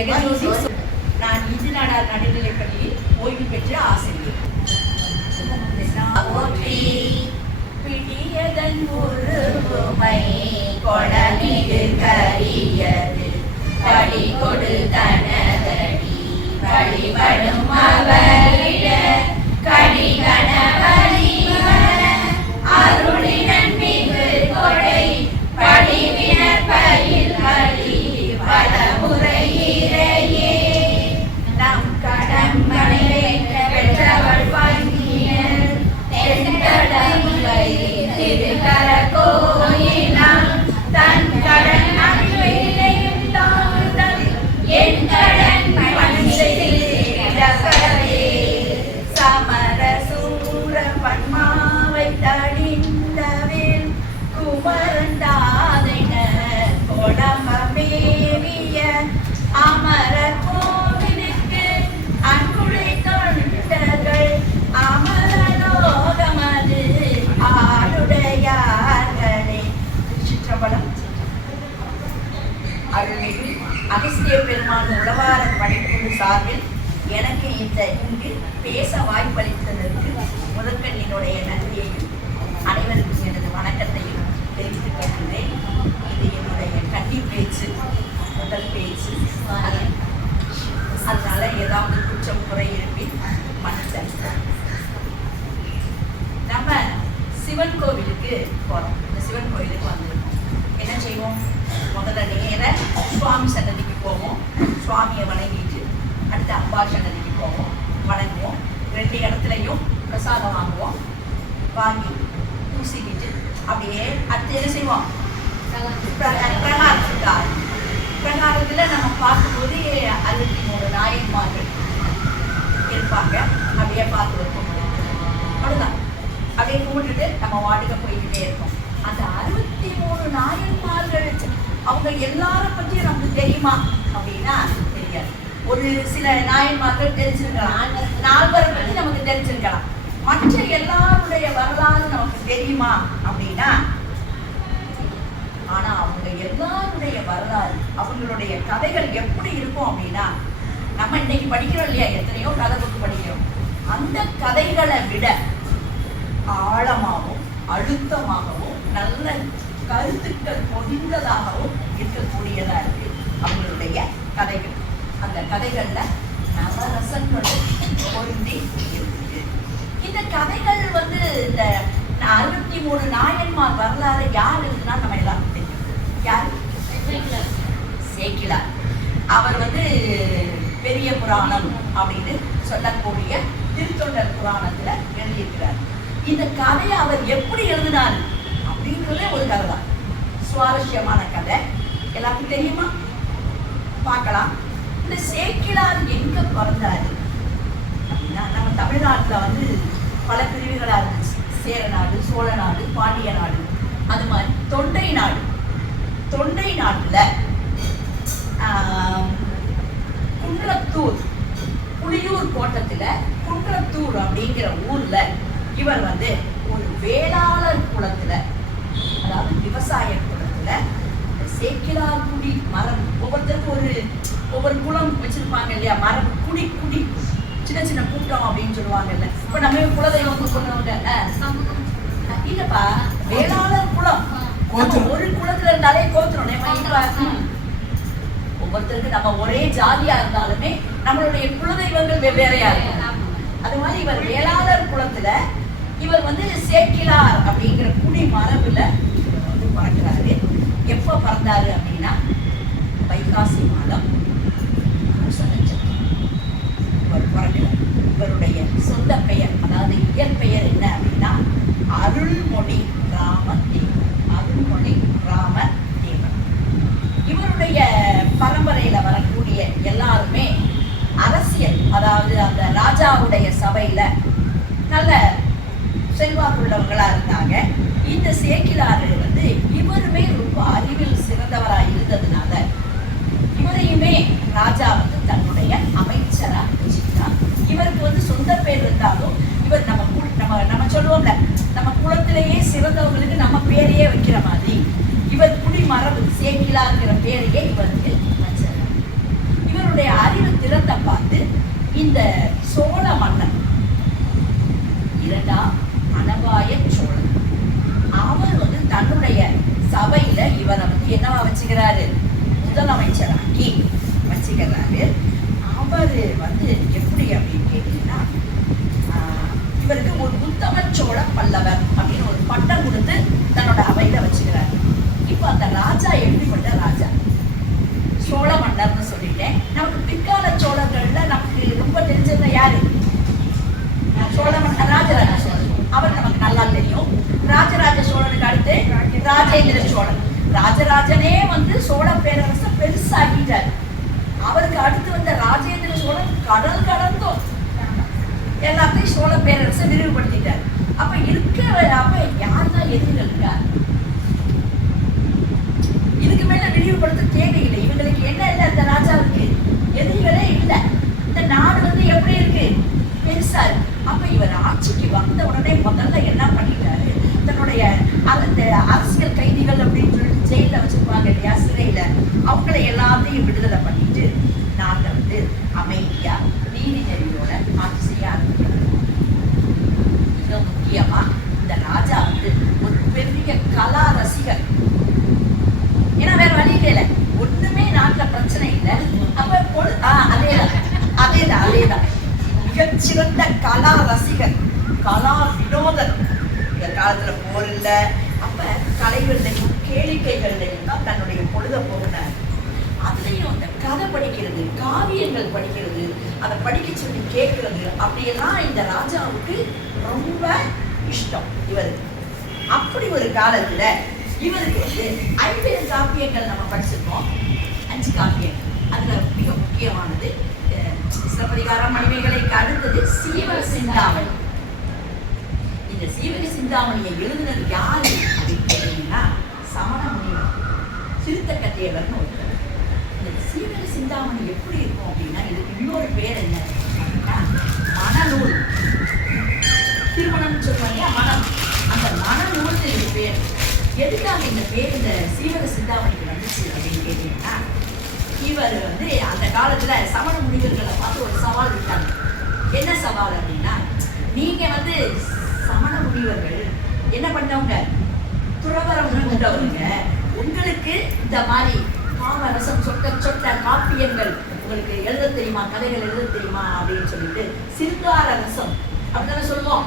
ஜெகஜோதி. நான் இந்து நாடார் நடுநிலைப்பள்ளியில் ஓய்வு பெற்ற ஆசிரியர். பிடியதன் உருமை கொடமிகு கரியது படி கொடு தனதடி வழிபடும் அவரிட கடி கணவரி அருளினன் மிகு கொடை படிவினர் பயில் வழி பலமுறை இறையே நம் கடம்பனை பெற்றவள் பங்கியல் தென்கடமுலை திருக்கர கோயிலாம் தன் கடன் அன்பிலையும் தாங்குதல் என் கடன் பணிசெய்தே சமர சூர பன்மாவை தடிந்தவேல் குமரன் தாதைன கொடம்பமேவிய அமர கோவிலுக்கு அன்புடை தொண்டர்கள் அமரலோகமது ஆளுடையார்களே. சிற்றம்பலம். அருள்மிகு அகஸ்திய பெருமான் உளவார பணிக்குழு சார்பில் எனக்கு இங்கு பேச வாய்ப்பளித்ததற்கு முதற்கண் என்னுடைய நன்றியையும் அனைவருக்கும் எனது வணக்கத்தையும் தெரிவித்துக் கொள்கிறேன். இது என்னுடைய கன்னி பேச்சு, முதல் பேச்சு. அதனால ஏதாவது குற்றம் குறை இருப்பின் மன்னித்தல். நம்ம சிவன் கோவிலுக்கு போறோம். இந்த சிவன் கோவிலுக்கு வந்திருக்கோம். என்ன செய்வோம்? முதல்ல நேர சுவாமி சன்னதிக்கு போவோம். சுவாமியை வணங்கிட்டு அடுத்து அம்பா சன்னதிக்கு போவோம், வணங்குவோம். 2 இடத்துலையும் பிரசாதம் வாங்குவோம். வாங்கி பூசிக்கிட்டு அப்படியே அடுத்து என்ன செய்வோம்? பிரகாரத்தில் நம்ம பார்க்கும்போது 63 நாயன்மார்கள் இருப்பாங்க. அப்படியே பார்த்து வைப்போம். அவ்வளோதான். அப்படியே கும்பிட்டுட்டு நம்ம வாடகை போய்கிட்டே இருக்கோம். அந்த 63 நாயன்மார்கள் அவங்க எல்லாரும் பற்றியும் நமக்கு தெரியுமா அப்படின்னா தெரியாது. ஒரு சில நாயன்மார்கள் தெரிஞ்சிருக்கலாம், 4 பேரை பற்றி நமக்கு தெரிஞ்சிருக்கலாம். மற்ற எல்லாருடைய வரலாறு நமக்கு தெரியுமா அப்படின்னா, ஆனா அவங்க எல்லாருடைய வரலாறு, அவங்களுடைய கதைகள் எப்படி இருக்கும் அப்படின்னா, நம்ம இன்னைக்கு படிக்கிறோம் இல்லையா, எத்தனையோ கதை புக்கு படிக்கிறோம். அந்த கதைகளை விட ஆழமாகவும் அழுத்தமாகவும் நல்ல கருத்துக்கள் பொதிந்ததாகவும் இருக்கக்கூடியதா இருக்கு அவங்களுடைய கதைகள். அந்த கதைகள்ல நவரசங்கள் பொருந்தி இருக்குது. இந்த கதைகள் இந்த 63 நாயன்மார் வரலாறு யார் இருக்குன்னா நம்ம எல்லாரும் தெரியும். யார்? சேக்கிழார். அவர் பெரிய புராணம் அப்படின்னு சொல்லக்கூடிய திருத்தொண்டர் புராணத்துல எழுதியிருக்கிறார். இந்த கதையை அவர் எப்படி எழுதினார் அப்படின்றதே ஒரு கதை தான். சுவாரஸ்யமான கதை. எல்லாருக்கும் தெரியுமா? பார்க்கலாம். இந்த சேக்கிழார் எங்க பிறந்தாரு அப்படின்னா, நம்ம தமிழ்நாட்டுல பல பிரிவுகளா இருந்துச்சு. சேர நாடு, சோழ நாடு, பாண்டிய நாடு, அது மாதிரி தொண்டை நாடு. தொண்டை நாட்டுல குன்றத்தூர், புலியூர் கோட்டத்துல குன்றத்தூர் அப்படிங்கிற ஊர்ல இவர் ஒரு வேளாளர் குலத்துல, அதாவது விவசாய குலத்துல சேக்கிழார் குடி மரம், ஒவ்வொருத்தருக்கும் ஒவ்வொரு குலம் வச்சிருப்பாங்க இல்லையா, மரம் குடி குடி சின்ன சின்ன கூட்டம் அப்படின்னு சொல்லுவாங்கல்ல. இப்ப நம்ம குலதெய்வம் கொண்டவங்க இல்லப்பா, வேளாளர் குலம். ஒரு குலத்துல இருந்தாலே கோத்திரம். ஒவ்வொருத்தருக்கு நம்ம ஒரே ஜாதியா இருந்தாலுமே நம்மளுடைய குலதெய்வங்கள் வெவ்வேறையா இருக்கும். அது மாதிரி இவர் வேளாளர் குலத்துல இவர் சேக்கிழார் அப்படிங்கிற குடி மரபுல பிறக்கிறாரு. எப்ப பிறந்தாரு அப்படின்னா, வைகாசி மாதம் இவர் பிறக்கிறார். இவருடைய சொந்த பெயர், அதாவது இயற்பெயர் என்ன அப்படின்னா அருள்மொழி ராமதேவன். அருள்மொழி ராமதேவன். இவருடைய பரம்பரையில வரக்கூடிய எல்லாருமே அரசியல், அதாவது அந்த ராஜாவுடைய சபையில நல்ல செல்வாக்குள்ளவங்களா இருந்தாங்க. இந்த சேக்கிழார் இவருமே ரொம்ப அறிவில் சிறந்தவராக இருந்ததுனால இவரையுமே ராஜா தன்னுடைய அமைச்சரா வச்சுக்கிட்டார். இவருக்கு சொந்த பேர் இருந்தாலும் இவர் நம்ம சொல்லுவோம்ல, நம்ம குலத்திலேயே சிறந்தவங்களுக்கு நம்ம பேரையே வைக்கிற மாதிரி இவர் குடி மரபு சேக்கிழார்ங்கிற பேரையே இவருக்கு வச்சார். இவருடைய அவருடைய அறிவு திறத்தை பார்த்து இந்த சோழ மன்னன் இரண்டாம் அனபாய சோழன் அவர் வந்து தன்னுடைய சபையில இவரை வந்து என்னவா வச்சுக்கிறாரு, முதலமைச்சராக்கி வச்சுக்கிறாரு. அவரு வந்து எப்படி அப்படின்னு கேட்டீங்கன்னா, இவருக்கு ஒரு உத்தம சோழ பல்லவர் அப்படின்னு ஒரு பட்டம் கொடுத்து தன்னோட அவையில வச்சுக்கிறாரு. இப்ப அந்த ராஜா எப்படிப்பட்ட ராஜா, சோழ மன்னர்னு சொல்லிட்டேன். நமக்கு பிற்கால சோழர்கள்ல நமக்கு ரொம்ப தெரிஞ்சது யாரு, சோழ மன்னர் ராஜராஜ சோழன். அவர் நமக்கு நல்லா தெரியும். ராஜராஜ சோழனுக்கு அடுத்து ராஜேந்திர சோழன். ராஜராஜனே வந்து சோழ பேரரசை பெருசாக்கிட்டார். அவருக்கு அடுத்து வந்த ராஜேந்திர சோழன் கடல் கடந்தும் எல்லாத்தையும் சோழ பேரரசை விரிவுபடுத்திட்டார். அப்ப அப்ப யார் தான் எதிரிகள்? இதுக்கு மேல விரிவுபடுத்த தேவையில்லை. இவங்களுக்கு என்ன இல்லை, இந்த ராஜாவுக்கு எதிரிகளே இல்லை. இந்த நாடு வந்து எப்படி இருக்கு, பெருசா இருக்கு. அப்ப இவர் ஆட்சிக்கு வந்த உடனே முதல்ல என்ன பண்ணிட்டாரு, தன்னுடைய அந்த அரசியல் கைதிகள் அப்படின்னு சொல்லிட்டு ஜெயில வச்சிருப்பாங்க இல்லையா, சிறையில, அவங்களை எல்லாத்தையும் விடுதலை பண்ணிட்டு நாட்டை வந்து அமைதியா நீதி நெறியோட ஆட்சி செய்ய ஆரம்பிக்கிறார். மிக முக்கியமா இந்த ராஜா வந்து ஒரு பெரிய கலா ரசிகர். ஏன்னா வேற வழி இல்லை, ஒண்ணுமே நாட்டுல பிரச்சனை இல்லை. அப்ப அதேதான் மிகச்சிறந்த கலா ரசிகர், கலா வினோதன். இந்த காலத்துல போர் இல்லை, அப்ப கலைகள்லையும் கேளிக்கைகள்லையும் தான் தன்னுடைய பொழுத போகினார். அதுலயும் அந்த கதை படிக்கிறது, காவியங்கள் படிக்கிறது, அதை படிக்க சொல்லி கேட்கறது, அப்படியெல்லாம் இந்த ராஜாவுக்கு ரொம்ப இஷ்டம் இவருக்கு. அப்படி ஒரு காலத்துல இவருக்கு வந்து 5 காப்பியங்கள் நம்ம படிச்சிருக்கோம். 5 காப்பியங்கள். அதுல மிக முக்கியமானது சிலப்பதிகாரம், மணிமேகலைக்கு அடுத்தது சீவக சிந்தாமணி. இந்த சீவக சிந்தாமணியை எழுதினது யாரு அப்படின்னு கேட்டீங்கன்னா, சமண முனிவர் சிறுத்தக்கத்தேவர்னு ஒருத்தர். இந்த சீவக சிந்தாமணி எப்படி இருக்கும் அப்படின்னா, இதுக்கு இன்னொரு பேர் என்ன அப்படின்னா மணநூல். திருமணம் சொல்லுவாங்க மனம், அந்த மணநூல் இது பேர். எதுக்காக இந்த பேர் இந்த சீவக சிந்தாமணிக்கு வந்துச்சு அப்படின்னு கேட்டீங்கன்னா, இவர் வந்து அந்த காலத்துல சமண முனிவர்களை பார்த்து ஒரு சவால் விட்டாங்க. என்ன சவால் அப்படின்னா, நீங்க வந்து சமண முனிவர்கள் என்ன பண்ணவங்க, துறவரம் கொண்டவங்க, உங்களுக்கு இந்த மாதிரி காமரசம் சொட்ட சொட்ட காப்பியங்கள் உங்களுக்கு எழுத தெரியுமா, கதைகள் எழுத தெரியுமா அப்படின்னு சொல்லிட்டு, சிங்கார ரசம் அப்படித்தானே சொல்லுவோம்,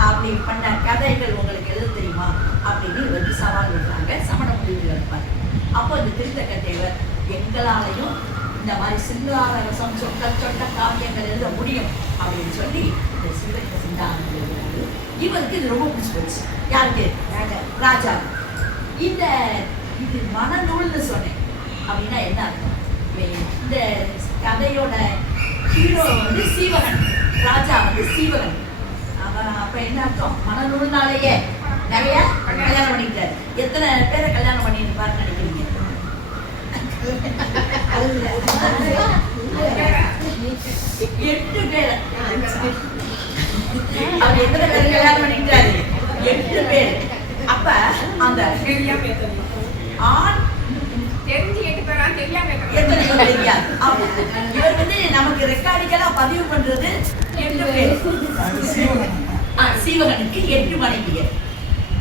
அப்படி பண்ண கதைகள் உங்களுக்கு எழுத தெரியுமா அப்படின்னு இவருக்கு சவால் விடுறாங்க சமண முனிவர்கள் பார்த்து. அப்போ இந்த திருத்தக்கத்தேவர், எங்களாலையும் இந்த மாதிரி சிங்கார ரசம் சொட்ட சொட்ட காவியங்கள் எழுத முடியும் அப்படின்னு சொல்லி இந்த சீவக சிந்தாமணி எழுதுறாரு. இவருக்கு இது ரொம்ப பிடிச்சி போச்சு. யாருக்கு, ராஜா. இந்த இது மனநூல்னு சொன்னேன் அப்படின்னா என்ன அர்த்தம், இந்த கதையோட ஹீரோ வந்து சீவகன், ராஜா வந்து சீவகன். அப்ப என்ன அர்த்தம், மனநூல்னாலேயே நிறைய கல்யாணம் பண்ணிக்கிட்டாரு. எத்தனை பேரை கல்யாணம் பண்ணிருப்பாருன்னு நினைக்கிறீங்க? 8 பேர். அவர் எத்தனை பேர் கல்யாணம் பண்ணிக்கிட்டாரு? 8 பேர். அப்ப அந்த ஆண் தெரிஞ்சு 8 பேரா தெரியாம எத்தனை தெரியாது. இவர் வந்து நமக்கு ரெக்கார்டிக்கலா பதிவு பண்றது 8 பேர். சீவகனுக்கு 8 மனைவியர்.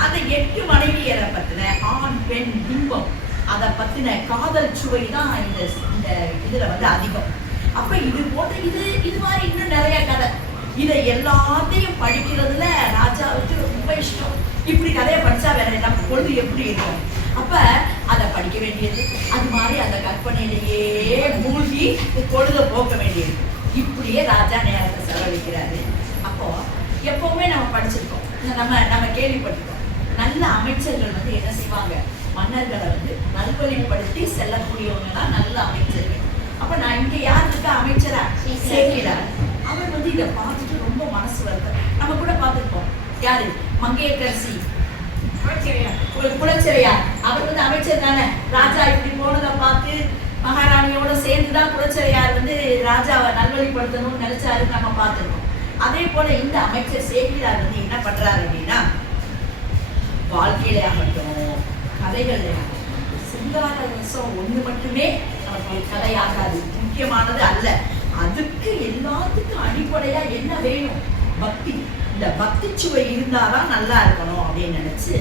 அந்த 8 மனைவியரை பத்தின ஆண் பெண் இன்பம், அதை பத்தின காதல் சுவை தான் இந்த இதுல வந்து அதிகம். அப்ப இது போட்டு இது மாதிரி இன்னும் நிறைய கதை, இதை எல்லாத்தையும் படிக்கிறதுல ராஜாவுக்கு ரொம்ப இஷ்டம். இப்படி கதையை படிச்சா வேற நம்ம பொழுது எப்படி இருக்கும். அப்ப அதை படிக்க வேண்டியது, அது மாதிரி அந்த கற்பனையிலேயே மூழ்கி பொழுத போக்க வேண்டியது. இப்படியே ராஜா நேரத்தை செலவழிக்கிறாரு. அப்போ எப்பவுமே நம்ம படிச்சிருக்கோம், நம்ம கேள்விப்பட்டிருக்கோம், நல்ல அமைச்சர்கள் வந்து என்ன செய்வாங்க, மன்னர்களை வந்து நல்வழிப்படுத்தி செல்லக்கூடியவங்க தான் நல்ல அமைச்சர்கள். அப்ப நான் இங்க யார் இருக்கா, அமைச்சரா சேக்கிழார். அவர் வந்து இதை பார்த்துட்டு ரொம்ப மனசு வருது. நம்ம கூட பார்த்துருப்போம், யாரு, மங்கையர்கரசி குலச்சிறையார். அவர் வந்து அமைச்சர் தானே. ராஜா இப்படி போனதை பார்த்து மகாராணியோட சேர்ந்துதான் குலச்சிறையார் வந்து ராஜாவை நல்வழிப்படுத்தணும்னு நினைச்சாரு, நம்ம பார்த்துருக்கோம். அதே போல இந்த அமைச்சர் சேக்கிழார் வந்து என்ன பண்றாரு அப்படின்னா, வாழ்க்கையிலே ஆகட்டும், கதைகள்ல ஆகட்டும், சிங்கார ரசம் ஒண்ணு மட்டுமே நமக்கு கதையாகாது, முக்கியமானது அல்ல. அதுக்கு எல்லாத்துக்கும் அடிப்படையா என்ன வேணும்? பக்தி. இந்த பக்தி சுவை இருந்தாதான் நல்லா இருக்கணும் அப்படின்னு நினைச்சு,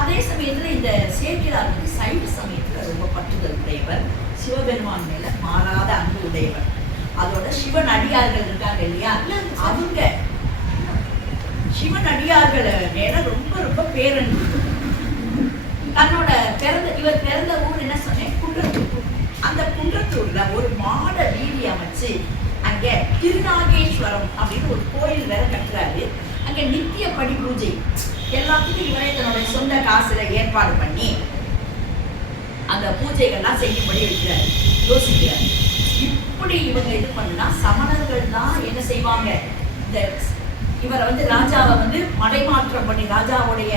அதே சமயத்துல இந்த சேக்கிழார் வந்து சைவ சமயத்துல ரொம்ப பற்றுதல் உடையவர், சிவபெருமான் மேல மாறாத அன்பு உடையவர். அதோட சிவன் அடியார்கள் இருக்காங்க இல்லையா, அவங்க சிவன் அடியார்கள் மேல ரொம்ப ரொம்ப பேரன்பு. தன்னோட இவர் பிறந்த ஊர் என்ன சொன்னேன்? குன்றத்தூர். அந்த குன்றத்தூர்ல ஒரு மாட வீதி அமைச்சு அங்க திருநாகேஸ்வரம் அப்படின்னு ஒரு கோயில் வேற கட்டுறாரு. அங்க நித்திய படி பூஜை எல்லாத்துக்கும் இவரே தன்னுடைய சொந்த காசுல ஏற்பாடு பண்ணி அந்த பூஜைகள்லாம் செய்யும்படி இருக்கிறாரு, யோசிக்கிறாரு. இப்படி இவங்க இது பண்ணா சமணர்கள் தான் என்ன செய்வாங்க? இந்த இவரை வந்து ராஜாவை வந்து மடைமாற்றம் பண்ணி, ராஜாவுடைய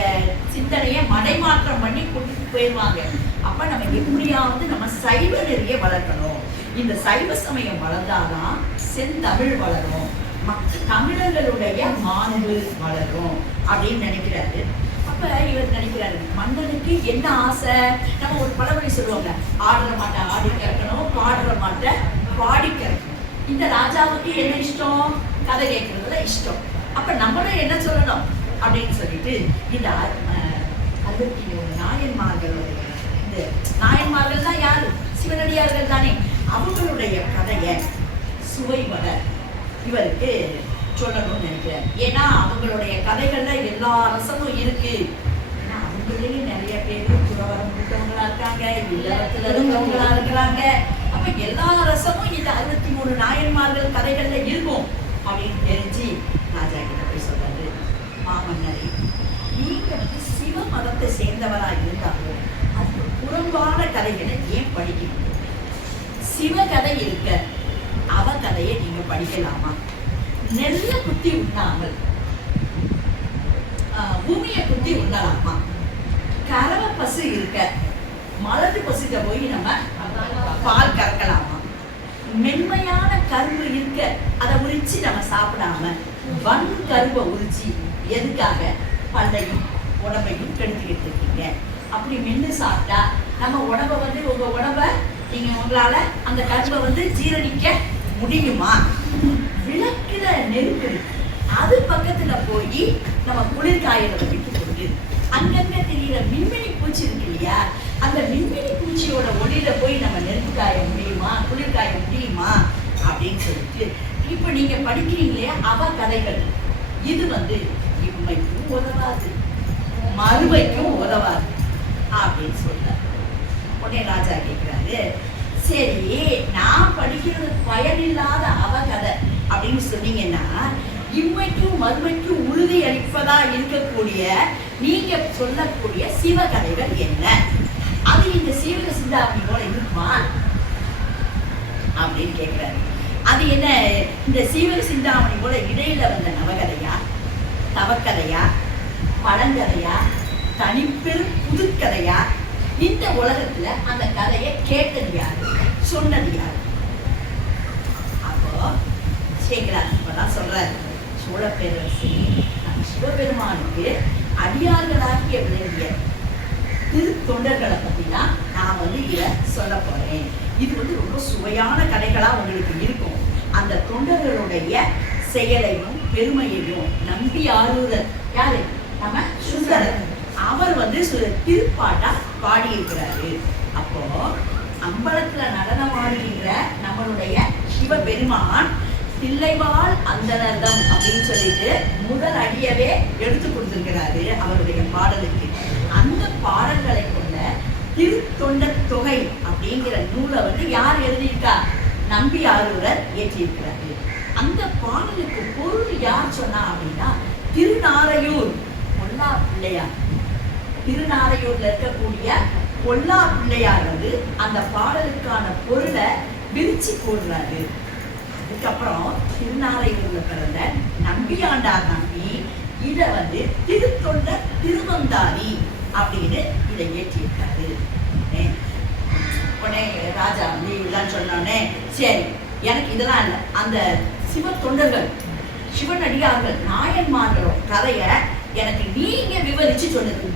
சிந்தனையை மடைமாற்றம் பண்ணி கூட்டிட்டு போயிடுவாங்க. அப்ப நம்ம எப்படியாவது நம்ம சைவ நெறிய வளர்க்கணும். இந்த சைவ சமயம் வளர்ந்தாதான் செந்தமிழ் வளரும், தமிழர்களுடைய மாண்பு வளரும் அப்படின்னு நினைக்கிறாரு. அப்ப இவர் நினைக்கிறாரு, மன்னனுக்கு என்ன ஆசை? நம்ம ஒரு பழமொழி சொல்லுவாங்க, ஆடுற மாட்டை ஆடி கறக்கணும், பாடுற மாட்டை பாடி கறக்கணும். இந்த ராஜாவுக்கு என்ன இஷ்டம்? கதை கேட்கறதுல இஷ்டம். அப்ப நம்மளும் என்ன சொல்லணும் அப்படின்னு சொல்லிட்டு இந்த 61 நாயன்மார்களுடைய, இந்த நாயன்மார்கள் தான் யாரு? சிவனடியார்கள் தானே. அவங்களுடைய கதையை சுவைபட இவருக்கு சொல்லணும்னு நினைக்கிறேன். ஏன்னா அவங்களுடைய கதைகள்ல எல்லா ரசமும் இருக்கு. ஏன்னா அவங்களே நிறைய பேர் துறவரம் இருக்கவங்களா இருக்காங்க, இல்லறத்துல இருக்கவங்களா இருக்கிறாங்க. அப்ப எல்லா ரசமும் இந்த 63 நாயன்மார்கள் கதைகள்ல இருக்கும் அப்படின்னு தெரிஞ்சு ராஜா கிட்ட போய் சொல்றாரு, மாமன்னரே, நீங்க வந்து சிவ மதத்தை சேர்ந்தவரா இருந்தாலும் அதுக்கு புறம்பான கதைகளை ஏன் படிக்கணும்? சிவகதை இருக்க அவ கதையை நீங்க படிக்கலாமா? நெல்ல குத்தி உண்ணாமல் பூமியை குத்தி உண்ணலாமா? கறவை பசு இருக்க மலட்டு பசுக்க போய் நம்ம பால் கறக்கலாமா? மென்மையான கரும்பு இருக்க அதை உரிச்சு நம்ம சாப்பிடாம வன் கரும்பை உரிச்சு எதுக்காக பல்லையும் உடம்பையும் கெடுத்துக்கிட்டு இருக்கீங்க? அப்படி மென்று சாப்பிட்டா நம்ம உடம்ப வந்து, உங்க உடம்ப நீங்க உங்களால அந்த கரும்பை வந்து ஜீரணிக்க முடியுமா? விளக்குல நெருப்பு அது பக்கத்துல போய் நம்ம குளிர்காயத்தை விட்டு கொடுக்குது. அங்கங்க தெரியுற மின்மினி பூச்சி இருக்கு இல்லையா, அந்த மின்மினி பூச்சியோட ஒளியில போய் நம்ம நெருப்பு காய முடியுமா, குளிர்காய முடியுமா அப்படின்னு சொல்லிட்டு இப்ப நீங்க படிக்கிறீங்களே அவ கதைகள், இது வந்து இம்மைக்கும் உதவாது, மறுமைக்கும் உதவாது அப்படின்னு சொல்ற உடனே ராஜா கேட்கிறாரு, சரி நான் படிக்கிறது பயனில்லாத அவ கதை அப்படின்னு சொன்னீங்கன்னா இம்மைக்கும் மறுமைக்கும் உறுதி அளிப்பதா இருக்கக்கூடிய நீங்க சொல்லக்கூடிய சிவகதைகள் என்ன? அது இந்த சீவக சிந்தாமணி போல இருக்குமா அப்படின்னு கேட்கிறாரு. அது என்ன, இந்த சீவக சிந்தாமணி போல இடையில வந்த நவகதையா, தவக்கதையா, பழங்கதையா, தனிப்பெரும் புதுக்கதையா? இந்த உலகத்துல அந்த கதையை கேட்டது யாரு, சொன்னது யாரு? அப்போ சேக்கிழார் இப்பதான் சொல்றாரு, சோழ பேரரசி சிவபெருமானுக்கு அடியார்களாகிய விளங்கிய திருத்தொண்டர்களை பத்தி தான் நான் வந்து இதை சொல்ல போறேன். இது வந்து ரொம்ப சுவையான கதைகளா உங்களுக்கு இருக்கும். அந்த தொண்டர்களுடைய செயலையும் பெருமையையும் நம்பி ஆறுதல் யாரு? நம்ம சுந்தரர். அவர் வந்து திருப்பாட்டா பாடியிருக்கிறாரு. அப்போ அம்பலத்துல நடனம் ஆடுகின்ற நம்மளுடைய சிவபெருமான் தில்லைவாழ் அந்தனர்தம் அப்படின்னு சொல்லிட்டு முதல் அடியவே எடுத்து கொடுத்திருக்கிறாரு அவருடைய பாடலுக்கு. அந்த பாடல்களை கொண்ட திருத்தொண்டர் தொகை அப்படிங்கிற நூலை வந்து யார் எழுதியிருக்கா? நம்பி ஆரூரர் இயற்றியிருக்கிறாரு. அந்த பாடலுக்கு பொருள் யார் சொன்னா அப்படின்னா திருநாரையூர் பொல்லா பிள்ளையார். திருநாரையூர்ல இருக்கக்கூடிய பொல்லா பிள்ளையார் வந்து அந்த பாடலுக்கான பொருளை விரிச்சு போடுறாரு. அதுக்கப்புறம் திருநாரையூர்ல பிறந்த நம்பியாண்டார் நம்பி இதை வந்து திருத்தொண்டர் திருவந்தாதி அப்படின்னு இதை ஏற்றியிருக்காரு. உடனே ராஜா வந்து இதெல்லாம் சொன்னோடனே, சரி எனக்கு இதெல்லாம் இல்லை, அந்த சிவ தொண்டர்கள் சிவனடியார்கள் நாயன்மார்களோட கதையை எனக்கு நீங்க விவரிச்சு சொல்லுது.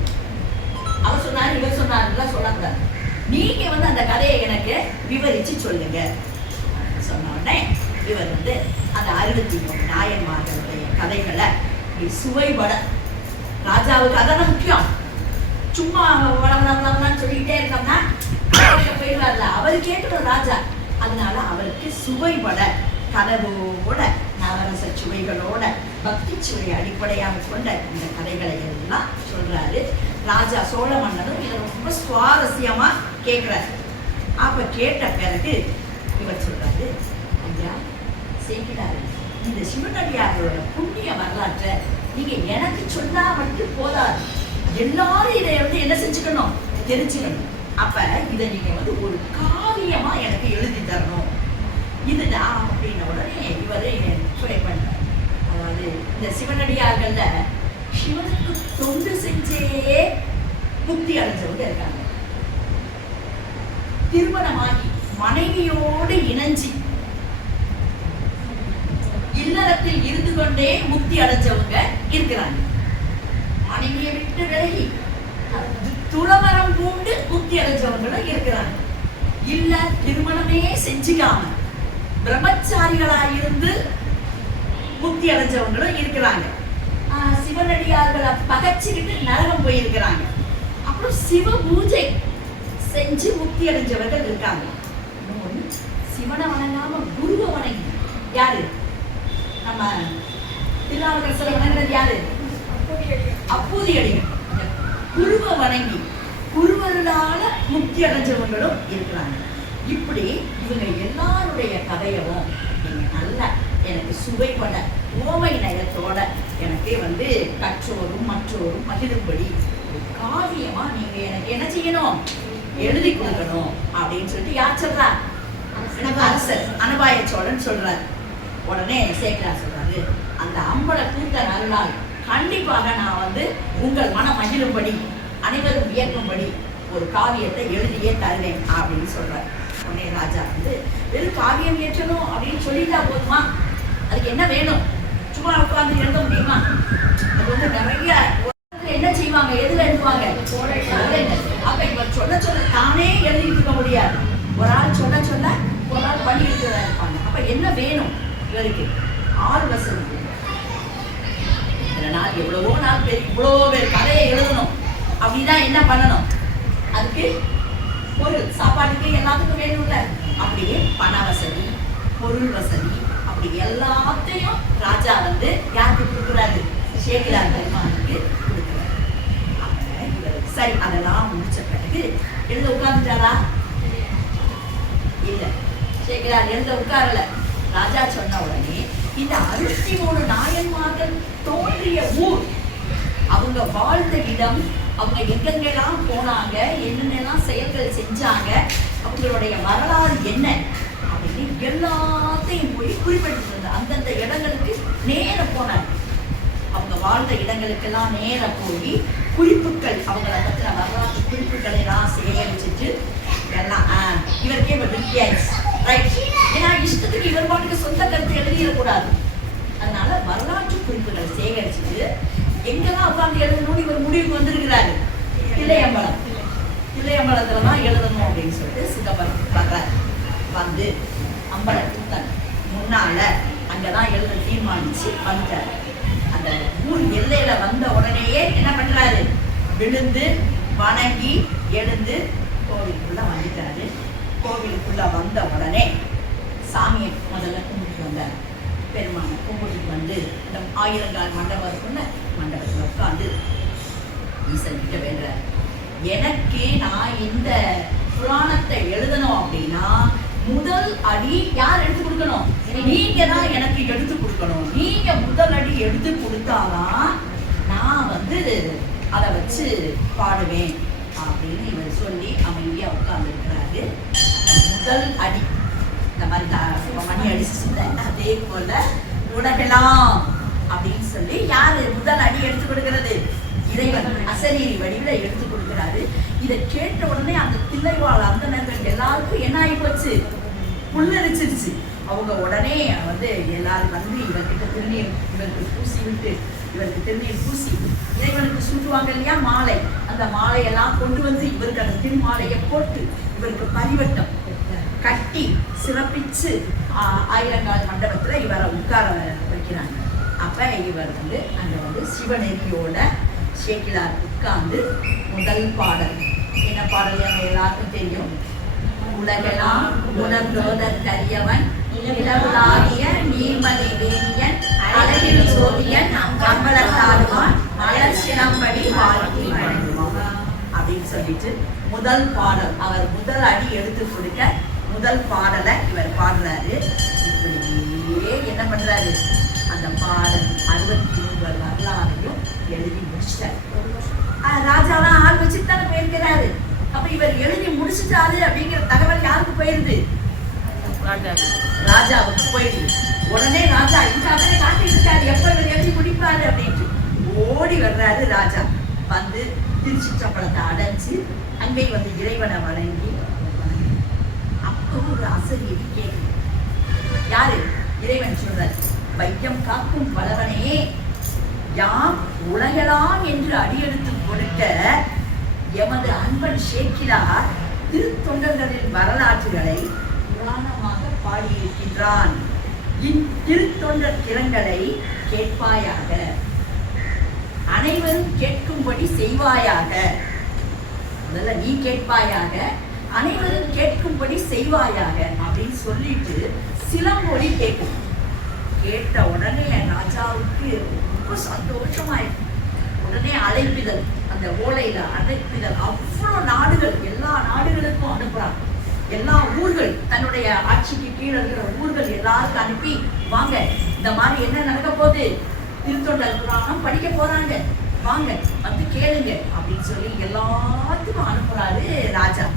அவர் சொன்னாரு இவர் சொன்னாருலாம் சொல்லக்கூடாது. நீங்க வந்து அந்த கதையை எனக்கு விவரிச்சு சொல்லுங்க சொன்ன உடனே இவர் வந்து அந்த 63 நாயன்மார்களுடைய கதைகளை சுவைபட, ராஜாவுக்கு அதான் முக்கியம், சும்மா வளவளவளன்னு சொல்லிக்கிட்டே இருக்கோம்னா போயிடுவார்ல, அவர் கேட்கணும் ராஜா. அதனால அவருக்கு சுவைபட கனவோட நவரச சுவைகளோட பக்தி சுவையை அடிப்படையாக கொண்ட இந்த கதைகளை எல்லாம் சொல்றாரு. ராஜா சோழ மன்னனும் இதை ரொம்ப சுவாரஸ்யமா கேட்கிறாரு. அப்ப கேட்ட பிறகு இவர் சொல்றாரு, ஐயா சேர்க்கிறாரு, இந்த சிவனடியார்களோட புண்ணிய வரலாற்றை நீங்க எனக்கு சொன்னா மட்டும் போதாது, எல்லாரும் இதை வந்து என்ன செஞ்சுக்கணும், தெரிஞ்சுக்கணும். அப்ப இதை நீங்க வந்து ஒரு காவியமா எனக்கு எழுதி தரணும். இதுதான் அப்படின்ன உடனே இவரே ட்ரை பண்றாரு. அதாவது இந்த சிவனடியார்கள்ல சிவனுக்கு தொண்டு செஞ்சே முக்தி அடைஞ்சவங்க இருக்காங்க. திருமணமாகி மனைவியோடு இணைஞ்சி இல்லறத்தில் இருந்து கொண்டே முக்தி அடைஞ்சவங்க இருக்கிறாங்க. மனைவியை விட்டு விலகி துறவரம் பூண்டு முக்தி அடைஞ்சவங்களும் இருக்கிறாங்க. இல்ல திருமணமே செஞ்சுக்காம பிரம்மச்சாரிகளாயிருந்து முக்தி அடைஞ்சவங்களும் இருக்கிறாங்க. சிவனடியார்களை பகச்சுக்கிட்டு நரகம் போயிருக்கிறாங்க. அப்புறம் சிவ பூஜை செஞ்சு முக்தி அடைஞ்சவர்கள் இருக்காங்க. சிவனை வணங்காம குருவை வணங்கி, யாரு நம்ம திருநாவுக்கரசரை வணங்குறது யாரு, அப்பூதி அடிகள். குருவை வணங்கி குருவருளால முக்தி அடைஞ்சவங்களும் இருக்கிறாங்க. இப்படி இவங்க எல்லாருடைய கதையவும் நீங்க நல்லா எனக்கு சுவைப்பட ஓமை நயத்தோட எனக்கு வந்து கற்றோரும் மற்றோரும் மகிழும்படி காவியமா நீங்க எனக்கு என்ன செய்யணும், எழுதி கொடுக்கணும் அப்படின்னு சொல்லிட்டு யார் சொல்றா, அரசர் அனபாய சோழன் சொல்றாரு. உடனே சேக்கரார் சொல்றாரு, அந்த அம்பல கூத்த நல்லால் கண்டிப்பாக நான் வந்து உங்கள் மனம் மகிழும்படி அனைவரும் வியக்கும்படி ஒரு காவியத்தை எழுதியே தருவேன் அப்படின்னு சொல்றாரு. உடனே ராஜா வந்து வெறும் காவியம் ஏற்றணும் அப்படின்னு சொல்லிட்டா போதுமா, அதுக்கு என்ன வேணும், சும்மா உட்கார்ந்து எழுத முடியுமா? அது வந்து நிறைய என்ன செய்வாங்க, எதுல எழுதுவாங்க, அப்ப இவர் சொல்ல சொல்ல தானே எழுதிட்டு இருக்க முடியாது. ஒரு ஆள் சொல்ல சொல்ல ஒரு ஆள் பண்ணி இருக்கிறதா இருப்பாங்க. அப்ப என்ன வேணும் இவருக்கு, ஆள் வசதி. நாள் எவ்வளவோ நாள் பேர் இவ்வளோ பேர் கதையை எழுதணும் அப்படின்னா என்ன பண்ணணும், அதுக்கு ஒரு சாப்பாட்டுக்கு எல்லாத்துக்கும் வேணும்ல. அப்படியே பண வசதி, பொருள் வசதி, அப்படி எல்லாத்தையும் ராஜா வந்து யாருக்கு கொடுக்குறாரு, சேக்கிழார் பெருமானுக்கு கொடுக்குறாரு. சரி, அதெல்லாம் முடிச்ச பிறகு எழுத உட்கார்ந்துட்டாரா, இல்ல சேக்கிழார் எழுத உட்காரல. ராஜா சொன்ன உடனே இந்த 63 நாயன்மார்கள் தோன்றிய ஊர், அவங்க வாழ்ந்த இடம், அவங்க எங்கெங்கெல்லாம் போனாங்க, என்னென்னலாம் செயல்கள் செஞ்சாங்க, அவங்களுடைய வரலாறு என்ன அப்படின்னு எல்லாத்தையும் போய் குறிப்பிட்டு அந்தந்த இடங்களுக்கு நேர போனாங்க. அவங்க வாழ்ந்த இடங்களுக்கெல்லாம் நேர போய் குறிப்புகள், அவங்கள பற்றின வரலாற்று குறிப்புகளை எல்லாம் சேகரிச்சுட்டு எல்லாம் இவருக்கே ரைட். ஏன்னா இஷ்டத்துக்கு இவர் பாட்டுக்கு சொந்த கருத்து எழுதிடக்கூடாது. அதனால வரலாற்று குறிப்புகளை சேகரிச்சுட்டு எங்கெல்லாம் உட்கார்ந்து எழுதணும்னு இவர் முடிவுக்கு வந்திருக்கிறாரு. தில்லையம்பலம், தில்லையம்பலத்துலதான் எழுதணும் அப்படின்னு சொல்லிட்டு சிதம்பரம் வர்றாரு. வந்து அம்பல கூத்தன் முன்னால அங்கதான் எழுத தீர்மானிச்சு வந்துட்டாரு. அந்த ஊர் எல்லையில வந்த உடனேயே என்ன பண்றாரு, விழுந்து வணங்கி எழுந்து கோவிலுக்குள்ள வந்துட்டாரு. கோவிலுக்குள்ள வந்த உடனே சாமியை முதல்ல கும்பிட்டு வந்தார். பெருமானை கும்பிட்டு வந்து இந்த 1000 மண்டபம் இருக்குல்ல, மண்டபத்தில் உட்காந்து ஈசன் கிட்ட வேண்டார், எனக்கு நான் இந்த புராணத்தை எழுதணும் அப்படின்னா முதல் அடி யார் எடுத்து கொடுக்கணும், நீங்க தான் எனக்கு எடுத்து கொடுக்கணும். நீங்க முதல் அடி எடுத்து கொடுத்தாதான் நான் வந்து அதை வச்சு பாடுவேன் அப்படின்னு இவர் சொல்லி அமைதியா உட்கார்ந்து இருக்கிறாரு. முதல் அடி இந்த மாதிரி மணி அடிச்சு அதே போல உலகெல்லாம் அப்படின்னு சொல்லி யாரு முதல் அடி எடுத்து கொடுக்கிறது, இறைவன் அசரீரி வடிவில் எடுத்து கொடுக்கிறாரு. இதை கேட்ட உடனே அந்த தில்லைவாழ் அந்த நேரத்தில் எல்லாருக்கும் என்ன ஆகி போச்சு, புல்லரிச்சிருச்சு. அவங்க உடனே வந்து எல்லாரும் வந்து இவர்கிட்ட திருநீர் இவருக்கு பூசி விட்டு, இவருக்கு திருநீர் பூசி இறைவனுக்கு சுட்டுவாங்க இல்லையா மாலை, அந்த மாலையெல்லாம் கொண்டு வந்து இவருக்கு அந்த திருமாலையை போட்டு இவருக்கு பரிவட்டம் கட்டி சிறப்பிச்சு ஆயிரங்கால் மண்டபத்துல இவரை உட்கார வைக்கிறாங்க. அப்ப இவர் வந்து அங்க வந்து சிவநெறியோட சேக்கிழார் உட்கார்ந்து முதல் பாடல் என்ன பாடல் எல்லாருக்கும் தெரியும். உலகெல்லாம் உணர்ந்தோதற்கரியவன் நிலவுலாகிய நீர்மணி வேணியன் அழகில் சோதியன் அம்பலத்தாடுவான் மலர் சிலம்படி வாழ்க்கை வழங்குவான் அப்படின்னு சொல்லிட்டு முதல் பாடல் அவர் முதல் அடி எடுத்து கொடுக்க முதல் பாடலை இவர் பாடுறாரு. இப்படியே என்ன பண்றாரு, அந்த பாடல் 63 வரலாறையும் எழுதி முடிச்சிட்டாரு. ராஜாலாம் ஆள் வச்சுட்டு தானே போயிருக்கிறாரு. அப்ப இவர் எழுதி முடிச்சுட்டாரு அப்படிங்கிற தகவல் யாருக்கு போயிருது? ராஜாவுக்கு போயிடுது. உடனே ராஜா இன்றாவே காட்டிட்டு இருக்காரு, எப்ப இவர் எழுதி முடிப்பாரு அப்படின்ட்டு ஓடி வர்றாரு. ராஜா வந்து திருச்சிற்றம்பலத்தை அடைஞ்சு அங்கே வந்து இறைவனை வணங்கி அப்போ ஒரு அசரீரி கேட்கு. யாரு? இறைவன் சொல்றாரு, வையம் காக்கும் பலவனே, யாம் உலகலாம் என்று அடியெடுத்து கொடுக்க எமது அன்பன் சேக்கிழார் திருத்தொண்டர்களின் வரலாற்றுகளை புராணமாக பாடியிருக்கின்றான். இத்திருத்தொண்டர் திறங்களை கேட்பாயாக, அனைவரும் கேட்கும்படி செய்வாயாக. முதல்ல நீ கேட்பாயாக, அனைவரும் கேட்கும்படி செய்வாயாக அப்படின்னு சொல்லிட்டு சிலம்பொலி கேட்கும். கேட்ட உடனே ராஜாவுக்கு ரொம்ப சந்தோஷமாயிருக்கு. உடனே அழைப்பிதழ், அந்த ஓலையில அழைப்பிதழ் அவ்வளோ நாடுகள், எல்லா நாடுகளுக்கும் அனுப்புறாங்க. எல்லா ஊர்கள், தன்னுடைய ஆட்சிக்கு கீழே இருக்கிற ஊர்கள் எல்லாருக்கும் அனுப்பி, வாங்க இந்த மாதிரி என்ன நடக்க போகுது, திருத்தொண்டர் புராணம் படிக்க போறாங்க, வாங்க வந்து கேளுங்க அப்படின்னு சொல்லி எல்லாத்துக்கும் அனுப்புறாரு ராஜா.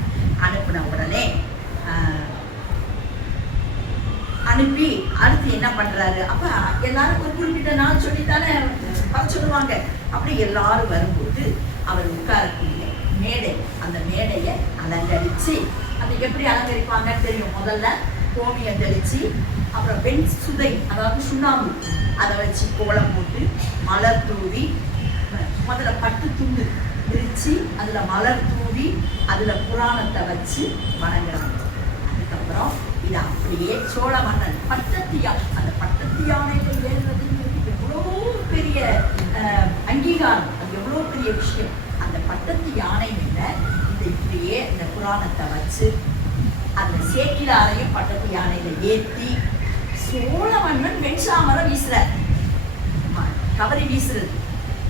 அனுப்பின உடனே அனுப்பி அடுத்து என்ன பண்றாரு, அப்ப எல்லாரும் ஒரு குறிப்பிட்ட நாள் சொல்லித்தானே வர சொல்லுவாங்க. அப்படி எல்லாரும் வரும்போது அவர் உட்காரக்கூடிய மேடை, அந்த மேடையை அலங்கரிச்சு, அது எப்படி அலங்கரிப்பாங்கன்னு தெரியும். முதல்ல கோமியம் தெளிச்சு, அப்புறம் வெண் சுதை அதாவது சுண்ணாம்பு அதை வச்சு கோலம் போட்டு மலர் தூவி, முதல்ல பட்டு துண்டு விரிச்சு அதுல மலர் தூவி அதுல புராணத்தை வச்சு வணங்குறாங்க. அதுக்கப்புறம் இது அப்படியே சோழ மன்னன் பட்டத்தியா, அந்த பட்டத்து யானையில ஏறுறதுங்கிறது எவ்வளோ பெரிய அங்கீகாரம், அது எவ்வளோ பெரிய விஷயம். அந்த பட்டத்து யானை மேல இந்த இப்படியே இந்த புராணத்தை வச்சு அந்த சேக்கிழாரையும் பட்டத்து யானையில ஏற்றி சோழ மன்னன் வெண்சாமரம் வீசுறார். கவரி வீசுறது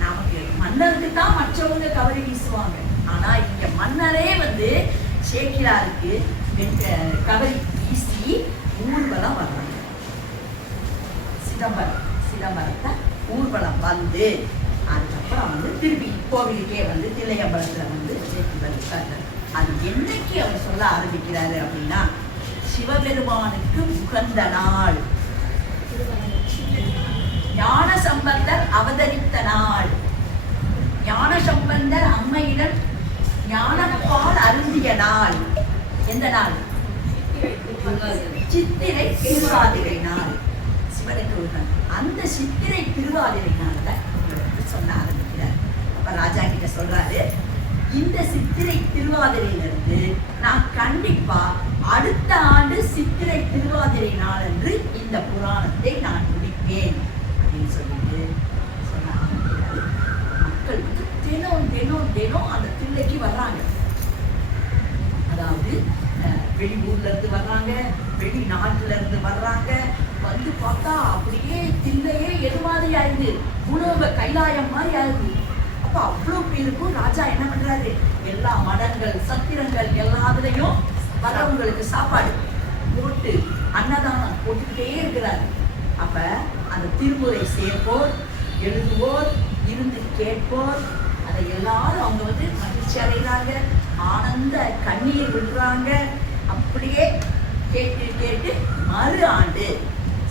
நமக்கு மன்னருக்கு தான் மற்றவங்க கவரி வீசுவாங்க, ஆனா இங்க மன்னரே வந்து சேக்கிழாருக்கு கவரி வீசி ஊர்வலம் வர்றாங்க. சிதம்பரத்தை ஊர்வலம் வந்து அதுக்கப்புறம் வந்து திருப்பி கோவிலுக்கே வந்து தில்லையம்பலத்துல வந்து சேக்கிழார். அது என்னைக்கு அவர் சொல்ல ஆரம்பிக்கிறாரு அப்படின்னா, சிவபெருமானுக்கு உகந்த நாள், ஞான சம்பந்தர் அவதரித்த நாள், ஞான சம்பந்தர் அம்மையிடம் ஞானப்பால் அருந்திய நாள். எந்த நாள்? சித்திரை திருவாதிரை நாள். சிவனுக்கு உகந்த அந்த சித்திரை திருவாதிரை நாள்ல சொல்ல ஆரம்பிக்கிறார். அப்ப ராஜா கிட்ட சொல்றாரு, இந்த சித்திரை திருவாதிரையிலிருந்து நான் கண்டிப்பா அடுத்த ஆண்டு சித்திரை திருவாதிரை நாள் என்று இந்த புராணத்தை நான் முடிப்பேன் அப்படின்னு சொல்லிட்டு சொல்ல ஆரம்பிக்கிறாரு. மக்கள் வந்து தினம் தினம் தினம் அந்த தில்லைக்கு வர்றாங்க. அதாவது வெளியூர்ல இருந்து வர்றாங்க, வெளிநாட்டுல இருந்து வர்றாங்க. வந்து பார்த்தா அப்படியே தில்லையே எது மாதிரி ஆயிடுது, பூலோக கைலாயம் மாதிரி ஆயிடுது. அப்ப அவ்வளோ பேருக்கும் ராஜா என்ன பண்றாரு, எல்லா மடங்கள் சத்திரங்கள் எல்லாத்துலயும் வரவங்களுக்கு சாப்பாடு போட்டு அன்னதானம் போட்டுக்கிட்டே இருக்கிறாரு. அப்ப அந்த திருமுறை சேர்ப்போர், எழுதுவோர், இருந்து கேட்போர், அதை எல்லாரும் அவங்க வந்து மகிழ்ச்சி அடைகிறாங்க, ஆனந்த கண்ணீர் விடுறாங்க. அப்படியே கேட்டு கேட்டு மறு ஆண்டு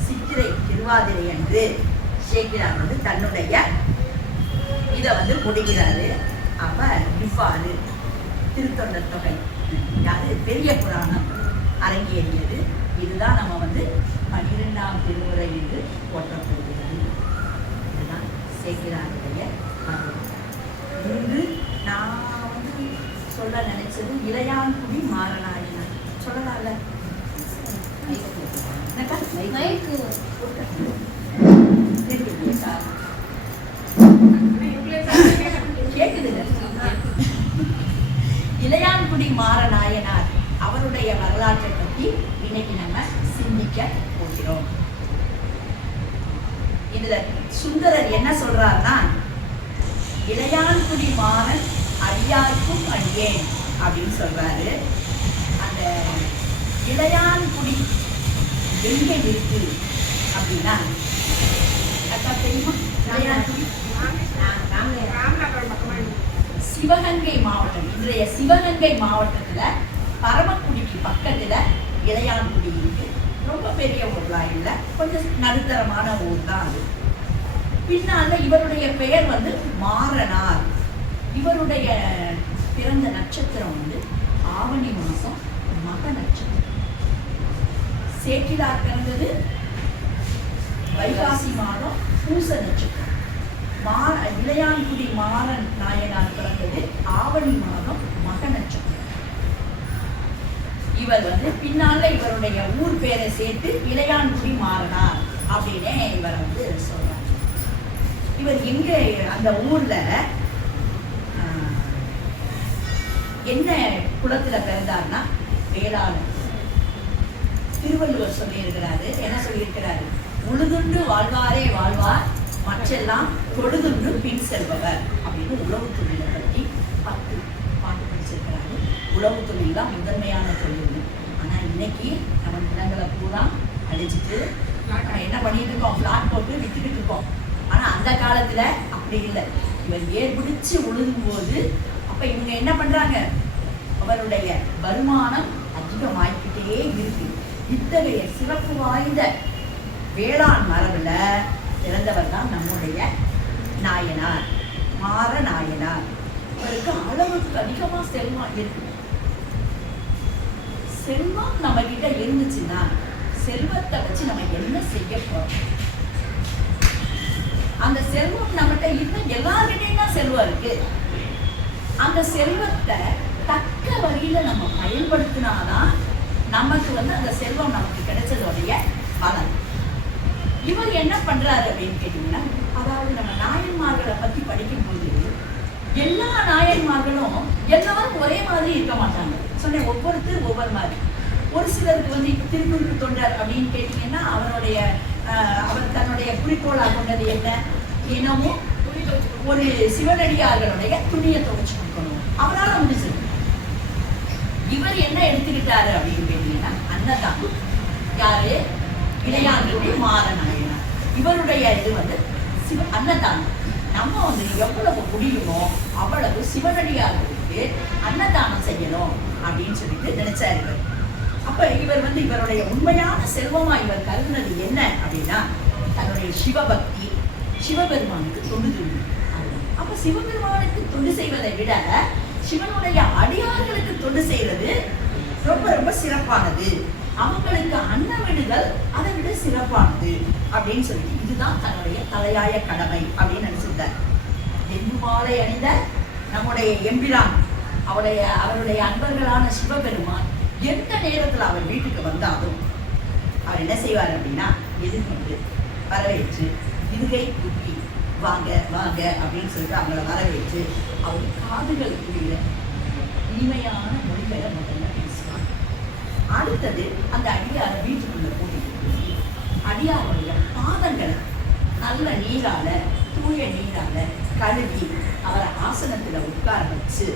சித்திரை திருவாதிரை அன்று சேக்கிழார் வந்து தன்னுடைய இதை வந்து முடிக்கிறாரு. அப்ப இவ்வாறு திருத்தொண்டர் தொகை, அது பெரிய புராணம் அரங்கேறியது. இதுதான் நம்ம வந்து 12ஆம் திருமுறை என்று போற்றப்படுகிறது. இதுதான் சேக்கிழாருடைய வரலாறு. இன்று நான் வந்து சொல்ல நினைச்சது இளையான்குடி மாறனாயினார். சொல்லலாம்ல? கேக்குது. இளையான்குடி மாறநாயனார் அவருடைய வரலாற்றை பற்றி இன்னைக்கு நம்ம சிந்திக்க போகிறோம். இதுல சுந்தரர் என்ன சொல்றாருன்னா, இளையான்குடி மாறன் அடியார்க்கும் அடியேன் அப்படின்னு சொல்றாரு. அந்த இளையான்குடி எங்க இருக்கு அப்படின்னா, அக்கா தெரியுமா? இளையான்குடி சிவகங்கை மாவட்டம், இன்றைய சிவகங்கை மாவட்டத்துல பரமக்குடிக்கு பக்கத்துல இளையான்குடி இருக்கு. ரொம்ப பெரிய ஊர்லாம் இல்லை, கொஞ்சம் நடுத்தரமான ஊர் தான் அது. பின்னால இவருடைய பெயர் வந்து மாறனார். இவருடைய பிறந்த நட்சத்திரம் வந்து ஆவணி மாசம் மக நட்சத்திரம். சேக்கிலார் பிறந்தது வைகாசி மாதம் பூச நட்சத்திரம். இளையான்குடி மாறன் நாயனார் பிறந்தது ஆவணி மாதம் மக நட்சத்திரம். இவர் வந்து பின்னால இவருடைய ஊர் பேரை சேர்த்து இளையான்குடி மாறனார் அப்படின்னே இவரை வந்து சொல்றாங்க. இவர் எங்க அந்த ஊர்ல என்ன குலத்துல பிறந்தார்னா வேளாளர். திருவள்ளுவர் சொல்லி இருக்கிறாரு, என்ன சொல்லியிருக்கிறாரு? உழுதுண்டு வாழ்வாரே வாழ்வார், மற்றெல்லாம் தொழுதுண்டு பின் செல்பவர் அப்படின்னு உழவு தொழிலை பற்றி 10 பாட்டு படிச்சிருக்கிறாரு. உழவு தொழில் தான் முதன்மையான தொழில். ஆனா இன்னைக்கு நம்ம நிலங்களை பூரா அழிச்சிட்டு நம்ம என்ன பண்ணிட்டு இருக்கோம்? பிளாட் போட்டு வித்துக்கிட்டு இருக்கோம். ஆனா அந்த காலத்துல அப்படி இல்லை. இவர் ஏற்படுத்தி உழுதும் போது அப்ப இவங்க என்ன பண்றாங்க? அவருடைய வருமானம் அதிகமாகிக்கிட்டே இருக்கு. இத்தகைய சிறப்பு வாய்ந்த வேளாண் மரபுல பிறந்தவர் தான் நம்முடைய நாயனார், மாற நாயனார். அவருக்கு அளவுக்கு அதிகமா செல்வம் இருக்கு. செல்வம் நம்ம கிட்ட இருந்துச்சுன்னா செல்வத்தை வச்சு நம்ம என்ன செய்ய போறோம்? அந்த செல்வம் நம்மகிட்ட இருந்தா எல்லார்கிட்டையும் தான் செல்வம் இருக்கு. அந்த செல்வத்தை தக்க வழியில நம்ம பயன்படுத்தினாதான் நமக்கு வந்து அந்த செல்வம் நமக்கு கிடைச்சதோடைய பலன். இவர் என்ன பண்றாரு அப்படின்னு கேட்டீங்கன்னா, அதாவது நம்ம நாயன்மார்களை பத்தி படிக்கும்போது எல்லா நாயன்மார்களும் எல்லாரும் ஒரே மாதிரி இருக்க மாட்டாங்க. சொன்னேன், ஒவ்வொருத்தரும் ஒவ்வொரு மாதிரி. ஒரு சிலருக்கு வந்து திருக்குறளுக்கு தொண்டர் அப்படின்னு கேட்டீங்கன்னா அவர் தன்னுடைய குறிக்கோளாக கொண்டது என்ன? தினமும் ஒரு சிவனடியார்களுடைய துணியை துவைச்சு கொடுக்கணும், அவரால் முடிச்சது. இவர் என்ன எடுத்துக்கிட்டாரு அப்படின்னு கேட்டீங்கன்னா, அன்னதானம். யாரு? இளையான்குடி மாறநாயனார். இவருடைய இது வந்து அன்னதானம். நம்ம வந்து எவ்வளவு முடியுமோ அவ்வளவு சிவனடியார்களுக்கு அன்னதானம் செய்யணும் அப்படின்னு சொல்லிட்டு நினைச்சாரு. அப்ப இவர் வந்து இவருடைய உண்மையான செல்வமா இவர் கருதுனது என்ன அப்படின்னா, தன்னுடைய சிவபக்தி, சிவபெருமானுக்கு தொண்டு செய்வது. அப்ப சிவபெருமானுக்கு தொண்டு செய்வதை விட சிவனுடைய அடியார்களுக்கு தொண்டு செய்வது ரொம்ப ரொம்ப சிறப்பானது. அவங்களுக்கு அன்னமிடுதல் அதை விட சிறப்பானது அப்படின்னு சொல்லி இதுதான் தன்னுடைய தலையாய கடமை அப்படின்னு நினைச்சிருந்தார். எண்ணுமாலை அணிந்த நம்முடைய எம்பிரான், அவருடைய அன்பர்களான சிவபெருமான் எந்த நேரத்துல அவர் வீட்டுக்கு வந்தாலும் அவர் என்ன செய்வார் அப்படின்னா, எதிர்கொண்டு வரவேற்று இதுகை குப்பி வாங்க வாங்க அப்படின்னு சொல்லிட்டு அவங்கள வரவேற்று அவர் காதுகளுக்குரிய இனிமையான மொழிகளை முதல்ல பேசுவார். அடுத்தது அந்த அடியார வீட்டுக்குள்ள போட்டு அடியாருடைய பாதங்களை நல்ல நீரால, தூய நீரால கழுவி அவரை ஆசனத்துல உட்கார வச்சு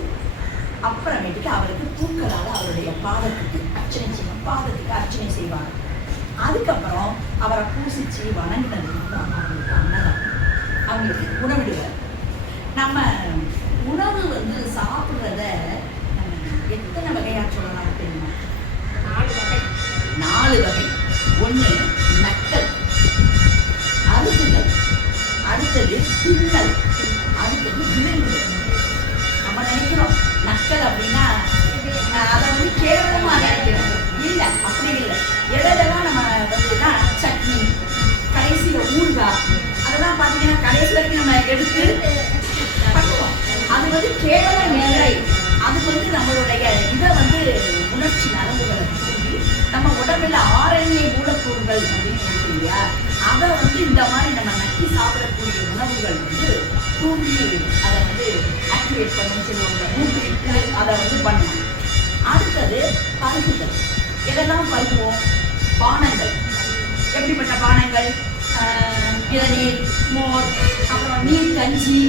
அப்புறமேட்டுக்கு அவருக்கு பூக்களால அவருடைய பாதத்துக்கு அர்ச்சனை செய்வாங்க, பாதத்துக்கு அர்ச்சனை செய்வாங்க. அதுக்கப்புறம் அவரை பூசிச்சு வணங்கினதுக்கு அவங்களுக்கு அன்னதானம், அவங்களுக்கு உணவிடுவார். நம்ம உணவு வந்து சாப்பிட்றத நம்ம எத்தனை வகையா சொல்லலாம் தெரியுமா? 4 வகை. 1 நக்கல், அருகுதல், அடுத்தது தின்னல், அடுத்தது விழுங்குதல். நம்ம நினைக்கிறோம் நக்கல் அப்படின்னா அதை வந்து கேவலமா நினைக்கிறோம். இல்லை, அப்படி இல்லை. எதெல்லாம் நம்ம வந்துன்னா சட்னி, கடைசியில ஊறுகாய், அதெல்லாம் பார்த்தீங்கன்னா கடைசி வரைக்கும் நம்ம எடுத்து பண்ணுவோம். அது வந்து கேவலம் இல்லை. அது வந்து நம்ம இல்லையா, அதை வந்து இந்த மாதிரி நம்ம நக்கி சாப்பிடக்கூடிய உணவுகள் வந்து தூண்டி அதை வந்து ஆக்டிவேட் பண்ணணும்னு சொல்லுவாங்க, ஊக்குவித்து அதை வந்து பண்ணணும். அடுத்தது பருகுதல். எதெல்லாம் பருகுவோம்? பானங்கள். எப்படிப்பட்ட பானங்கள்? இளநீர், மோர், அப்புறம் நீர் கஞ்சி,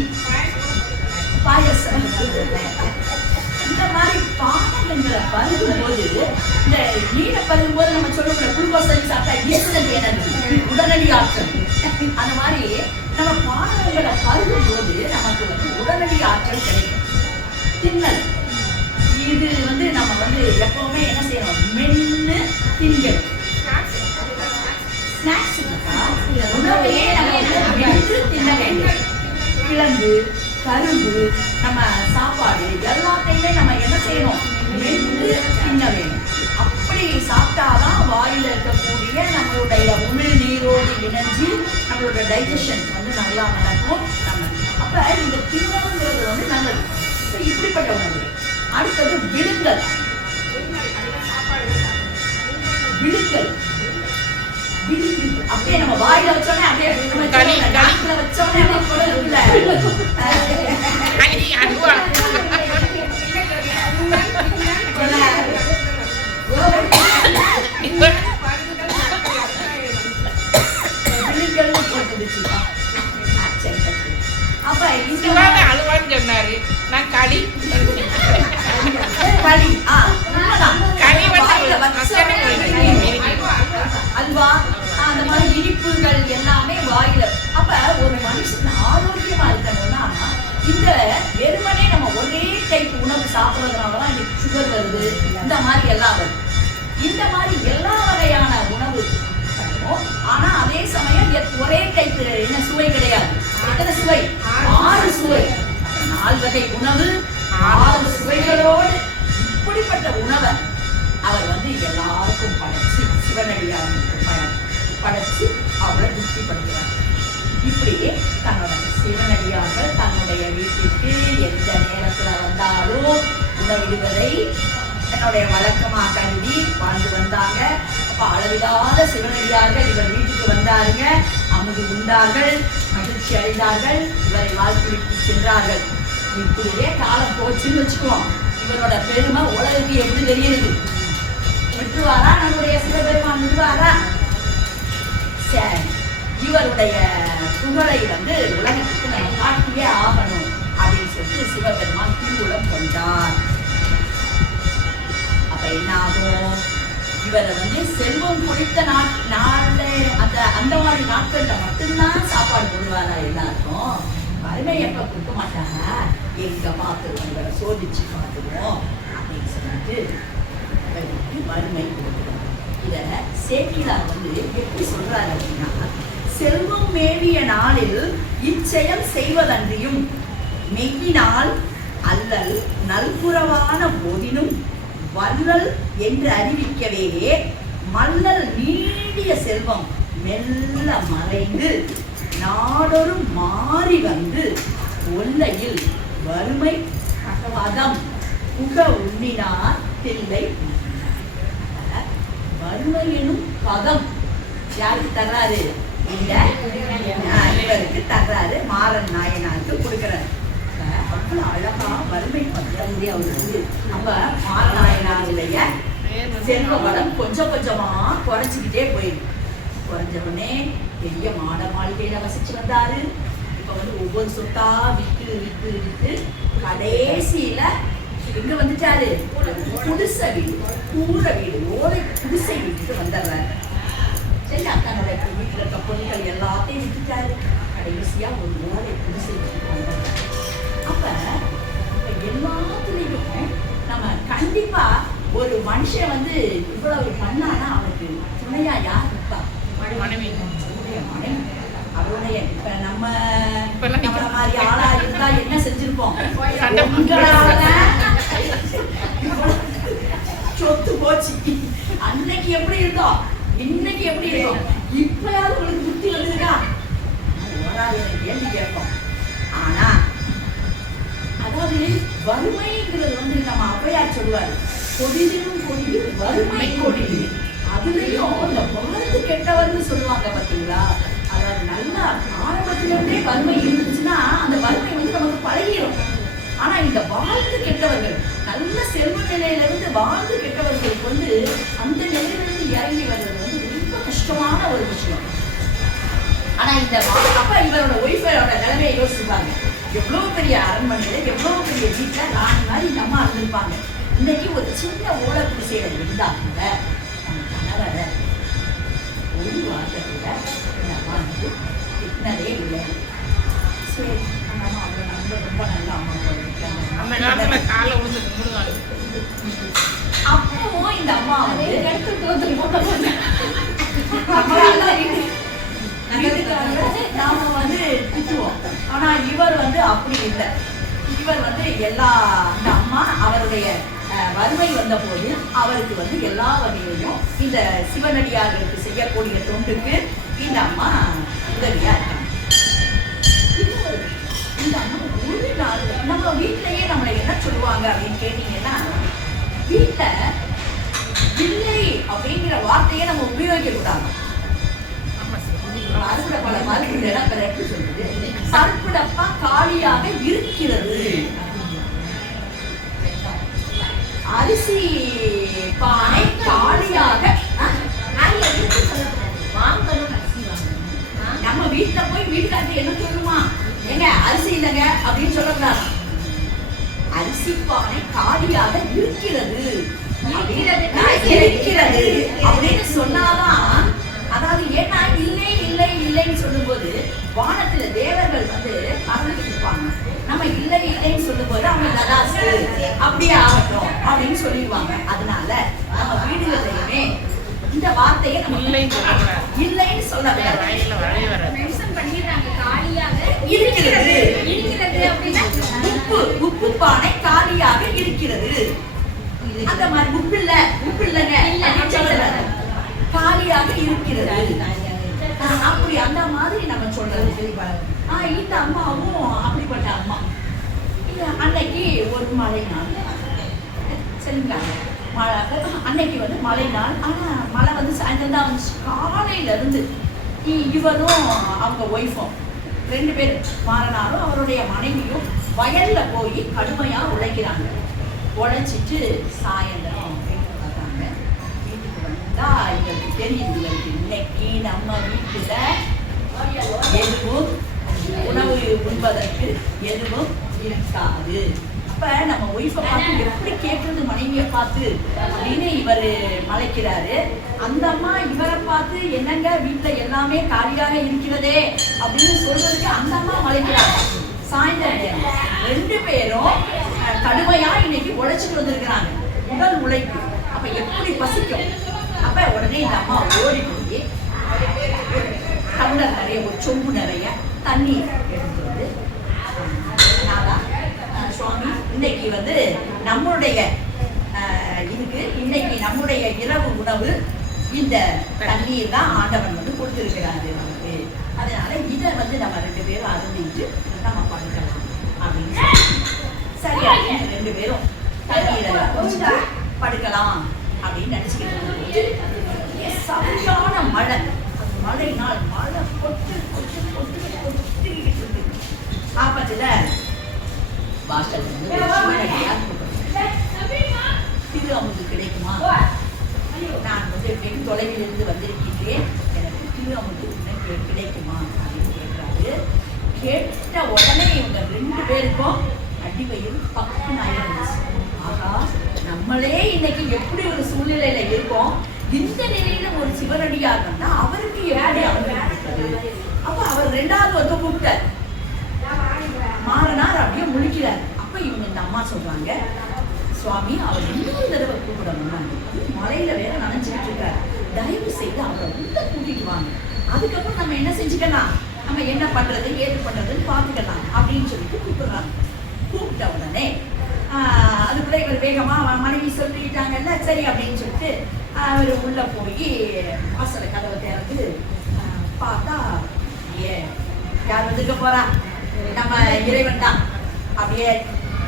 பாயசம். இந்த மாதிரி பானங்களை பருகும்போது, இந்த நீரை பருகும்போது நம்ம சொல்லக்கூட குளுக்கோஸ் சாப்பிட்டா இன்சுலின் எனர்ஜி, உடனடி ஆற்றல். அந்த மாதிரி நம்ம பானங்களை பருகும்போது நமக்கு வந்து உடனடி ஆற்றல் கிடைக்கும். தின்னல். இது வந்து நம்ம வந்து எப்பவுமே என்ன செய்யணும்? மென்னு திங்கணும். ஸ்நாக்ஸ் உணவையே நம்ம மென்று தின்ன வேண்டும். கிழங்கு, கரும்பு, நம்ம சாப்பாடு எல்லாத்தையுமே நம்ம என்ன செய்யணும்? மென்று தின்ன வேண்டும். அப்படி சாப்பிட்டாதான் வாயில இருக்கக்கூடிய நம்மளுடைய உமிழ் நீரோடு இணைஞ்சு நம்மளோட டைஜஷன் வந்து நல்லா நடக்கும். நம்ம அப்ப இந்த தின்னங்கிறது வந்து நல்லது. இப்படிப்பட்ட உணவு. அடுத்தது விழுங்கல். விழுங்கல் அப்படியே நம்ம வாயில வச்சோடனே அப்படியே நாக்குல வச்சோடனே அப்படியே குடலுக்குள்ள விழுங்கல் போட்டுடுச்சு. அப்ப அழுவான்னு சொன்னாரு. நான் களி களி அல்வா, அந்த மாதிரி இனிப்புகள் எல்லாமே வாயில. அப்ப ஒரு மனுஷன் ஆரோக்கியமா இருக்கணும்னா இந்த வெறுமனே நம்ம ஒரே டைப் உணவு சாப்பிட்றதுனாலதான் இன்னைக்கு சுகர் வருது, இந்த மாதிரி எல்லாம் வருது. இந்த மாதிரி எல்லா வகையான உணவு கிடைக்கும். ஆனா அதே சமயம் ஒரே டைப் என்ன சுவை கிடையாது. எத்தனை சுவை? 6 சுவை. 4 வகை உணவு, 6 சுவைகளோடு இப்படிப்பட்ட உணவை அவர் வந்து எல்லாருக்கும் படைச்சு சிவனடியாருக்கு படைச்சு அவரை திருப்திப்படுத்துறார். இப்படியே தன்னோட சிவனடியார்கள் தன்னுடைய வீட்டிற்கு எந்த நேரத்துல வந்தாலும் உணவிடுவதை என்னுடைய வழக்கமாக கருதி வாழ்ந்து வந்தாங்க. அப்ப அளவில்லாத சிவனடியார்கள் இவர் வீட்டுக்கு வந்தாருங்க, அமுது உண்டார்கள், மகிழ்ச்சி அடைந்தார்கள், இவரை வாழ்த்துவிட்டு சென்றார்கள். இப்படியே காலம் போச்சுன்னு வச்சுக்குவோம். இவரோட பெருமை உலகுக்கு எப்படி தெரியுது? விட்டுவாரா? நம்முடைய சிவபெருமான் விடுவாரா? சரி, இவருடைய புகழை வந்து உலகத்துக்கு நம்ம காட்டியே ஆகணும் அப்படின்னு சொல்லிட்டு சிவபெருமான் திருவுளம் கொண்டார். அப்ப என்ன ஆகும்? இவரை வந்து செல்வம் குறித்த நாள்ல அந்த மாதிரி நாட்கள்ல மட்டும்தான் சாப்பாடு போடுவாரா எல்லாருக்கும்? வறுமை எப்ப கொடுக்க மாட்டாங்க, எங்க பார்த்துருவோம், இவரை சோதிச்சு பார்த்துருவோம் அப்படின்னு சொல்லிட்டு வறுமை கொடுக்குறோம். இத சேக்கிலார் வந்து எப்படி சொல்றாரு அப்படின்னா, செல்வம் மேவிய நாளில் இச்செயல் செய்வதன்றியும் மெய்யினால் அல்லல் நல்புறவான போதினும் வல்லல் என்று அறிவிக்கவே மல்லல் நீடிய செல்வம் மெல்ல மறைந்து நாடொரு மாறி வந்து ஒல்லையில் வறுமை பதம் புக உண்ணினார் தில்லை. வறுமை எனும் பதம் யாருக்கு தர்றாரு? இவருக்கு தர்றாரு, மாறன் நாயனாருக்கு கொடுக்கிறாரு. அவ்வளவு அழகா வறுமை பதம் அவருக்கு நம்ம மாறநாயனாருடைய செல்வ வளம் கொஞ்சம் கொஞ்சமா குறைஞ்சிக்கிட்டே போயிடும். குறைஞ்சவனே பெரிய மாட மாளிகையில வசிச்சு வந்தாரு. இப்ப வந்து ஒவ்வொரு சொத்தா விட்டு விட்டு விட்டு கடைசியில எங்க வந்துட்டாரு? குடிசை வீடு, கூரை வீடு, ஓலை குடிசை வீட்டுக்கு வந்துடுறாரு. சரி, தன்னுடைய வீட்டுல இருக்க பொருட்கள் எல்லாத்தையும் விட்டுட்டாரு. கடைசியா ஒரு ஓலை குடிசை வீட்டுக்கு வந்துடுறாரு. அப்ப எல்லாத்துலயும் நம்ம கண்டிப்பா ஒரு மனுஷன் வந்து இவ்வளவு பண்ணானா அவனுக்கு துணையா யார் இருப்பா? மனைவி. அவருடைய இப்ப நம்ம மாதிரி ஆளா இருந்தா என்ன செஞ்சிருப்போம்? சொத்து போச்சு. அன்னைக்கு எப்படி இருந்தோம், இன்னைக்கு எப்படி இருக்கோம்? இப்பயாவது உங்களுக்கு புத்தி வந்துருக்கா? கேள்வி கேட்போம். ஆனா அதாவது வறுமைங்கிறது வந்து நம்ம ஔவையார் சொல்லுவாரு, கொடிதிலும் கொடிது வறுமை கொடிது. அதுலயும் இந்த வாழ்ந்து கெட்டவர்னு சொல்லுவாங்க. சொல்லுவாங்க பார்த்தீங்களா, அதாவது நல்லா ஆரம்பத்திலிருந்தே வறுமை இருந்துச்சுன்னா அந்த வறுமை வந்து நமக்கு பழகிடும். ஆனா இந்த வாழ்ந்து கெட்டவர்கள், நல்ல செல்வ நிலையிலிருந்து வாழ்ந்து கெட்டவர்களுக்கு வந்து அந்த நிலையிலிருந்து இறங்கி வர்றது வந்து ரொம்ப கஷ்டமான ஒரு விஷயம். ஆனா இந்த அப்ப இவரோட ஒய்ஃபோட நிலைமையை யோசிப்பாங்க. எவ்வளவு பெரிய அரண்மனையில, எவ்வளவு பெரிய வீட்டுல ராணி மாதிரி இந்த அம்மா இருந்திருப்பாங்க. இன்னைக்கு ஒரு சின்ன ஓலை குடிசையில இருந்தாங்க. நம்ம கணவரை ஒரு வார்த்தை கூட இந்த அம்மா வந்து திட்டினதே இல்லை. சரி, அந்த அம்மா அவங்க நம்ம ரொம்ப நல்ல அம்மா அந்த காலத்துல காலை விழுந்து கும்பிடுவாங்க. அப்பவும் இந்த அம்மா வந்து நாம வந்து திட்டுவோம். ஆனா இவர் வந்து அப்படி இல்லை. இவர் வந்து எல்லா அந்த அம்மா அவருடைய வறுமை வந்த போது அவருக்கு வந்து எல்லா வகையிலையும் இந்த சிவனடியார்களுக்கு செய்யக்கூடிய தொண்டுக்கு இந்த அம்மா உதவியா இருக்காங்க. இந்த அம்மா ஒரு நாள் நம்ம வீட்டிலேயே நம்மளை என்ன சொல்லுவாங்க அப்படின்னு கேட்டீங்கன்னா, வீட்டை இல்லை அப்படிங்கிற வார்த்தையை நம்ம உபயோகிக்க கூடாது. அறுப்புடப்பால மறுப்பு சொல்றது, சறுப்புடப்பா காலியாக இருக்கிறது. அரிசி பானை காலியாக நம்ம வீட்டுல போய் வீட்டுக்காரர் என்ன சொல்லுமா, ஏங்க அரிசி இல்லைங்க அப்படின்னு சொல்லக்கூடாது. அரிசி பானை காலியாக இருக்கிறது இருக்கிறது அப்படின்னு சொன்னாதான். அதாவது ஏன்னா இல்லை இல்லை இல்லைன்னு சொல்லும் போது வானத்துல தேவர்கள் வந்து அருளுக்கு இருப்பாங்க. நம்ம இல்லை இல்லைன்னு சொல்லும் போது அவங்க ததாசு அப்படியே ஆகட்டும் அப்படின்னு சொல்லிடுவாங்க. அதனால நம்ம வீடுகளிலுமே இந்த வார்த்தையை நம்ம இல்லைன்னு சொல்ல இருக்கிறது. உப்பு பானை காலியாக இருக்கிறது. அந்த மாதிரி உப்பு இல்லைங்க காலியாக இருக்கிறது. அப்படி அந்த மாதிரி நம்ம சொல்றது. இந்த அம்மாவும் அப்படிப்பட்ட அம்மா. அன்னைக்கு ஒரு மழை நாள் சரிங்களா, மழை அன்னைக்கு வந்து மழை நாள். ஆனா மழை வந்து சாயந்தரம் தான் வந்துச்சு. காலையில இருந்து இவரும் அவங்க ஒய்ஃபும் 2 பேரும் மாறனாரும் அவருடைய மனைவியும் வயல்ல போய் கடுமையா உழைக்கிறாங்க. உழைச்சிட்டு சாயந்தரம் வீட்டுக்கு வந்தாங்க. வீட்டுக்கு வந்தா இவருக்கு தெரியுது, இவருக்கு இன்னைக்கு நம்ம வீட்டுல எதுவும் உணவு உண்பதற்கு எதுவும் இருக்காது. அப்ப நம்ம ஒய்ஃபை பார்த்து எப்படி கேட்கறது, மனைவியை பார்த்து அப்படின்னு இவர் மலைக்கிறாரு. அந்த அம்மா இவரை பார்த்து என்னங்க வீட்டுல எல்லாமே காலியாக இருக்கிறதே அப்படின்னு சொல்றதுக்கு அந்த அம்மா மலைக்கிறாங்க. சாயந்தரம் 2 பேரும் கடுமையா இன்னைக்கு உழைச்சிட்டு வந்திருக்கிறாங்க. உடல் உழைப்பு. அப்ப எப்படி பசிக்கும். அப்ப உடனே இந்த அம்மா ஓடி போய் டம்ளர் நிறைய, ஒரு சொம்பு நிறைய தண்ணீர் எடுத்து வந்து, நாதா சுவாமி இன்னைக்கு வந்து நம்மளுடைய இதுக்கு இன்னைக்கு நம்முடைய இரவு உணவு இந்த தண்ணீர் தான் ஆண்டவன் வந்து கொடுத்திருக்கிறாரு நமக்கு. அதனால இதை வந்து நம்ம 2 பேரும் அருந்திட்டு நம்ம படுக்கலாம் அப்படின்னு சரியா 2 பேரும் தண்ணீரை குடிச்சிட்டு படுக்கலாம் அப்படின்னு நினைச்சுக்கிட்டு சரியான மழை. அந்த மழை நாள் மழை பொட்டு பொட்டு பொட்டு பொட்டுக்கிட்டு இருக்கு. ஆபத்துல வாசல் திரு அமுது கிடைக்குமா, நான் வந்து வெகு தொலைவில் இருந்து வந்திருக்கிறேன், எனக்கு திரு அமுது கிடைக்குமா அப்படின்னு கேட்கிறாரு. கேட்ட உடனே இவங்க 2 பேருக்கும் அடிவயிறு பக்கம் ஆயிடுச்சு. ஆகா, நம்மளே இன்னைக்கு எப்படி ஒரு சூழ்நிலையில இருக்கோம், இந்த நிலையில ஒரு சிவனடியார் வந்தா அவருக்கு எப்படி அனுபவிப்பது. அப்ப அவர் 2வது வந்து கூப்பிட்டார். மாறனார் அப்படியே முழிக்கிறார். அப்ப இவங்க இந்த அம்மா சொல்றாங்க, சுவாமி அவர் இன்னொரு தடவை கூப்பிடணும், மலையில வேற நினைச்சுட்டு இருக்காரு, தயவு செய்து அவரை உள்ள கூட்டிட்டு வாங்க, அதுக்கப்புறம் நம்ம என்ன செஞ்சுக்கலாம், நம்ம என்ன பண்றது ஏது பண்றதுன்னு பார்த்துக்கலாம் அப்படின்னு சொல்லிட்டு கூப்பிடுறாங்க. கூப்பிட்ட உடனே அதுக்குள்ள இவர் வேகமா மனைவி சொல்லிட்டாங்கல்ல, சரி அப்படின்னு சொல்லிட்டு அவர் உள்ள போய் வாசல கதவை திறந்து பார்த்தா யார் வந்துருக்க போறா, நம்ம இறைவன் தான். அப்படியே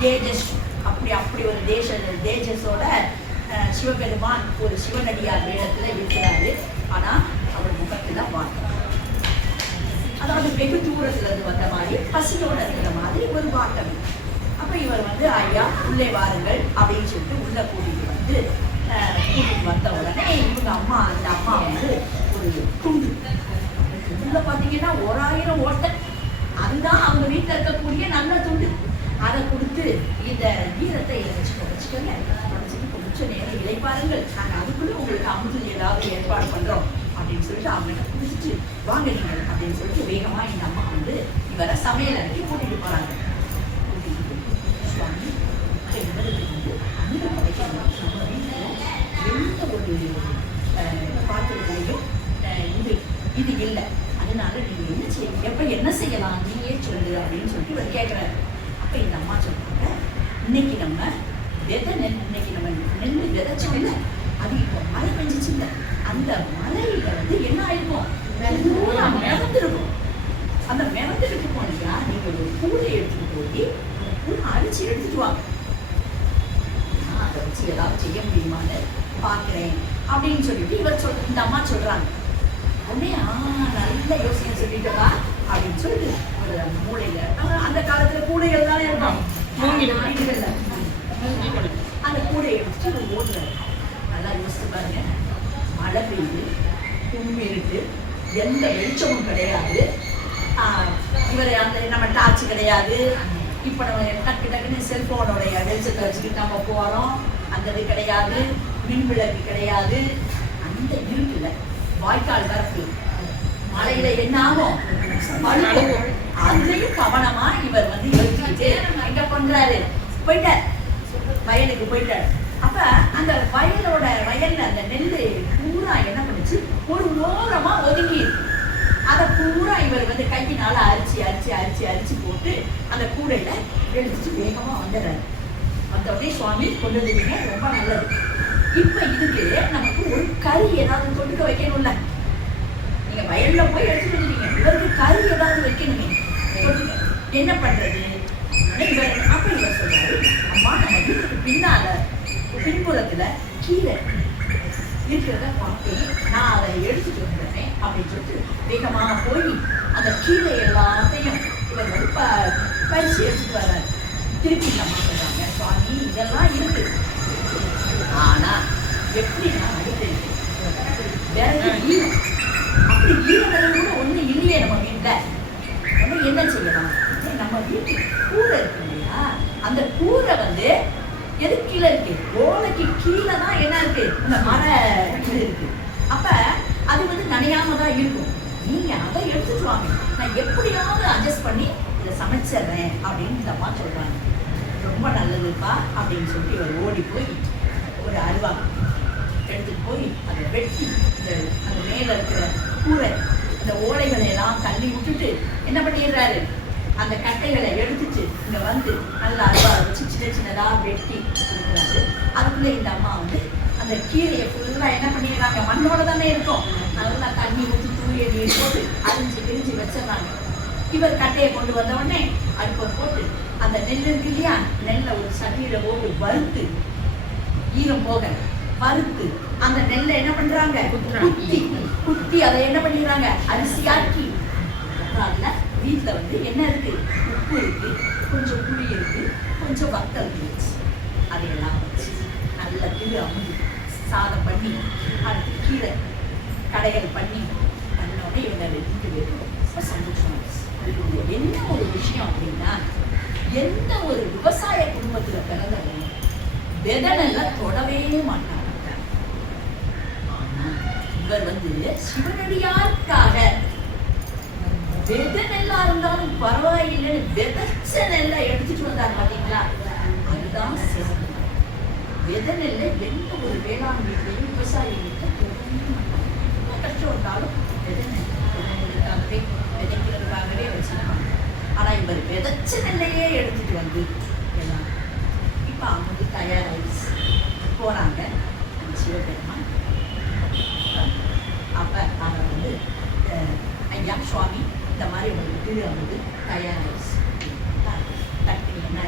தேஜஸ் அப்படி ஒரு தேஜஸோட சிவபெருமான் ஒரு சிவனடியார் வேடத்துல இருக்கிறாரு. ஆனா அவர் முகத்துல நல்ல வாட்டம், அதாவது வெகு தூரத்துல இருந்து வந்த மாதிரி பசியோட இருக்கிற மாதிரி ஒரு வாட்டம். அப்ப இவர் வந்து ஐயா உள்ளே வாருங்கள் அப்படின்னு சொல்லிட்டு உள்ள கூட்டிட்டு வந்து வந்த உடனே இவங்க அம்மா, அந்த அம்மா வந்து ஒரு துண்டு, துண்டுல பாத்தீங்கன்னா 1000 ஓட்டை, அதுதான் அவங்க வீட்டுல இருக்கக்கூடிய நல்ல துண்டு. அதை கொடுத்து இந்த ஈரத்தை வச்சுக்கோங்க, வச்சுட்டு கொஞ்சம் நேரம் இழைப்பாருங்கள், நாங்க அதுக்குள்ள உங்களுக்கு அமுது ஏதாவது ஏற்பாடு பண்றோம் அப்படின்னு சொல்லிட்டு அவங்க குடிச்சிட்டு வாங்க நீங்கள் அப்படின்னு சொல்லிட்டு வேகமா இந்த அம்மா வந்து இவரை சமையல் அறைக்கு கூட்டிட்டு போறாங்க. சுவாமி இவருக்கு வந்து அந்த படைக்கணும், நம்ம வீட்டுல எந்த ஒரு பாத்திரத்திலையும் இது இல்லை, அதனால நீங்க என்ன செய்ய எப்ப என்ன செய்யலாம் நீயே சொல்லு அப்படின்னு சொல்லிட்டு இவர் கேட்கிறாரு. அப்ப இந்த அம்மா சொல்றாங்க, இன்னைக்கு நம்ம இன்னைக்கு நம்ம நெல் விதைச்சோம் இல்லை, அது இப்போ மழை பெஞ்சிச்சு இல்லை, அந்த மழையில வந்து என்ன ஆயிருக்கும், மிதந்திருக்கும். அந்த மிதந்துட்டு போனீங்க நீங்க ஒரு கூடை எடுத்துட்டு போய் அந்த கூடை அரிச்சு எடுத்துட்டு வாங்க, நான் அதை வச்சு ஏதாவது செய்ய முடியுமான்னு பாக்குறேன் அப்படின்னு சொல்லிட்டு இவர் இந்த அம்மா சொல்றாங்க. உடனே நல்ல யோசனை சொல்லிட்டா அப்படின்னு சொல்லிட்டு ஒரு மூளையில, அந்த காலத்துல கூடைகள் தானே இருக்கும், அந்த கூடையை எடுத்து ஓடுறாரு. நல்லா யோசிச்சு பாருங்க, மழை பெய்யுது, கும்மிருக்கு, எந்த வெளிச்சமும் கிடையாது, இவர் அந்த நம்ம டார்ச் கிடையாது, இப்ப நம்ம டக்கு டக்குன்னு செல்போனுடைய வெளிச்சத்தை வச்சுக்கிட்டு நம்ம போறோம், அந்த இது கிடையாது, மின் விளக்கு கிடையாது, அந்த இருக்குல்ல வாய்க்கால் வரப்பு மழையில என்ன ஆகும், அதுலயும் கவனமா இவர் வந்து யோசிச்சுட்டு எங்க பண்றாரு, போயிட்டார் வயலுக்கு போயிட்டார். அப்ப அந்த வயல்ல அந்த நெல்லு பூரா என்ன பண்ணுச்சு, ஒரு ஓரமா ஒதுங்கி, அதை பூரா இவர் வந்து கையினால அரிச்சு அரிச்சு அரிச்சு அரிச்சு போட்டு அந்த கூடையில எடுத்துட்டு வேகமா வந்துடுறாரு. வந்த உடனே சுவாமி கொண்டு வந்துட்டீங்க, ரொம்ப நல்லது. இப்ப இதுக்கு நமக்கு ஒரு கறி ஏதாவது தொட்டுக்க வைக்கணும்ல, நீங்க வயல்ல போய் எடுத்துட்டு வந்துட்டீங்க, இவருக்கு கறி ஏதாவது வைக்கணுமே, என்ன பண்றது? அப்ப இவர் சொல்றாரு, அம்மா நம்ம வீட்டுக்கு பின்னால பின்புறத்துல கீரை இருக்கிறத பார்த்து நான் அதை எடுத்துட்டு வந்துடுறேன் அப்படின்னு சொல்லிட்டு வேகமாக போய் அந்த கீரை எல்லாத்தையும் இவர் வந்து பறிச்சு எடுத்துட்டு வர்றாரு. திருப்பி நம்ம சொல்றாங்க, சுவாமி இதெல்லாம் இருக்கு, ஆனா எப்படி நான் அடுத்தேன் விறகு ஈரம், அப்படி ஈரம் கூட ஒண்ணு இல்லையே நம்ம வீட்டுல, என்ன செய்யலாம், நம்ம வீட்டுக்கு கூரை இருக்கு இல்லையா, அந்த கூரை வந்து எது கீழே இருக்கு, ஓலைக்கு கீழே தான் என்ன இருக்கு, இந்த மர இது இருக்கு. அப்ப அது வந்து நனையாம தான் இருக்கும், நீங்க அதை எடுத்துட்டு வாங்க, நான் எப்படியாவது அட்ஜஸ்ட் பண்ணி இதை சமைச்சிடுறேன் அப்படின்னு இந்த அம்மா சொல்றாங்க. ரொம்ப நல்லதுப்பா அப்படின்னு சொல்லிட்டு இவர் ஓடி போய் ஒரு அருவா எடுத்துட்டு போய் அதை வெட்டி அந்த மேல இருக்கிற கூரை அந்த ஓலைகளை எல்லாம் தள்ளி விட்டுட்டு என்ன பண்ணிடுறாரு, அந்த கட்டைகளை எடுத்துட்டு இங்க வந்து நல்ல அருவா வச்சு சின்ன சின்னதா வெட்டி கொடுக்குறாரு. அதுக்குள்ள இந்த அம்மா வந்து அந்த கீரையை ஃபுல்லா என்ன பண்ணிடுறாங்க, மண்ணோட தானே இருக்கும், நல்லா தண்ணி ஊற்றி தூய நீர் போட்டு அரிஞ்சு விரிஞ்சு வச்சிடறாங்க. இவர் கட்டையை கொண்டு வந்த உடனே அடுப்பை போட்டு அந்த நெல் இருக்கு இல்லையா, நெல்லை ஒரு சட்டியில போட்டு வறுத்து, ஈரம் போக வறுத்து அந்த நெல்லை என்ன பண்றாங்க, குத்தி குத்தி அதை என்ன பண்ணிடுறாங்க, அரிசியாக்கி. அதுல வீட்டுல வந்து என்ன இருக்கு, உப்பு இருக்கு, கொஞ்சம் புளி இருக்கு, கொஞ்சம் வத்தல் இருக்கு, அதையெல்லாம் வச்சு நல்ல திரு அமுது சாதம் பண்ணி அடுத்து கீரை கடைகள் பண்ணி பண்ணோடனே இவங்க 2 பேரும் ரொம்ப சந்தோஷம். என்ன ஒரு விஷயம் அப்படின்னா, எந்த ஒரு விவசாய குடும்பத்துல பிறந்தவங்க விதனெல்லாம் தொடவே மாட்டாங்க. ஆனா இவர் வந்து சிவனடியாருக்காக வித நெல்லா இருந்தாலும் பரவாயில்லைன்னு விதைச்ச நெல்லை எடுத்துட்டு வந்தார் பாத்தீங்களா, அதுதான் சிறப்பு. வித நெல்லை எந்த ஒரு வேளாண் வீட்லையும் விவசாயி வீட்டை தொடவே மாட்டாங்க. கஷ்டம் இருந்தாலும் வித நெல்லுக்காகவே விதைக்கிறதுக்காகவே வச்சிருப்பாங்க. ஆனா இவர் விதைச்ச நெல்லையே எடுத்துட்டு வந்து எல்லாம் இப்ப அவங்க தயாராகி போறாங்க. அந்த சிவபெருமான் அப்ப அதை வந்து ஐயா சுவாமி இந்த மாதிரி உங்களுக்கு திரு அமுது தயாராகி தட்டி என்ன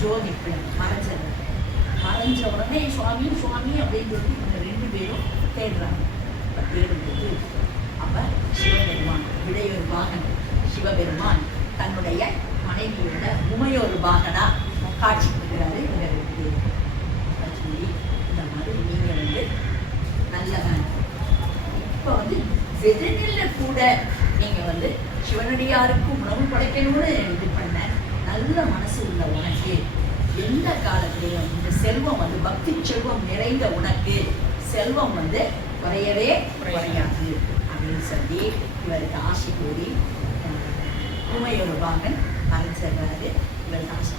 ஜோதி மறைஞ்ச உடனே சுவாமி சுவாமி அப்படின்னு சொல்லி இந்த 2 பேரும் தேடுறாங்க. தேடும்போது அப்ப சிவபெருமான் விடையொரு பாகன் சிவபெருமான் தன்னுடைய மனைவியோட உமையொரு பாகனா காட்சி கொடுக்கிறாரு இவருக்கு. சொல்லி இந்த மாதிரி நீங்க வந்து நல்லவன். இப்ப வந்து வெறுநில கூட நீங்க வந்து சிவனடியாருக்கு உணவு படைக்கணும்னு இது பண்ண நல்ல மனசு உள்ள உனக்கு எந்த காலத்திலையும் இந்த செல்வம் வந்து பக்தி செல்வம் நிறைந்த உனக்கு செல்வம் வந்து குறையவே குறையாது அப்படின்னு சொல்லி இவருக்கு ஆசை கூறி உமையொரு பாகன் மறைஞ்சிடுறாரு. இவருக்கு ஆசை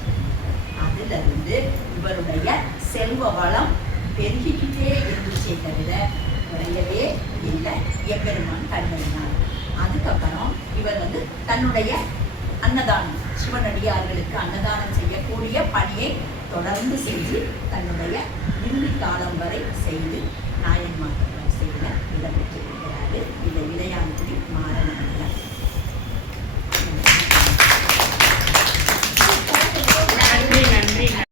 அதுல இருந்து இவருடைய செல்வ வளம் பெருகிக்கிட்டே இருந்துச்சே தவிர குறையவே இல்லை. எம்பெருமான் தன்மையினார். அதுக்கப்புறம் இவர் வந்து தன்னுடைய அன்னதானம் சிவனடியார்களுக்கு அன்னதானம் செய்யக்கூடிய பணியை தொடர்ந்து செஞ்சு தன்னுடைய இறுதி காலம் வரை செய்து நாயன்மார்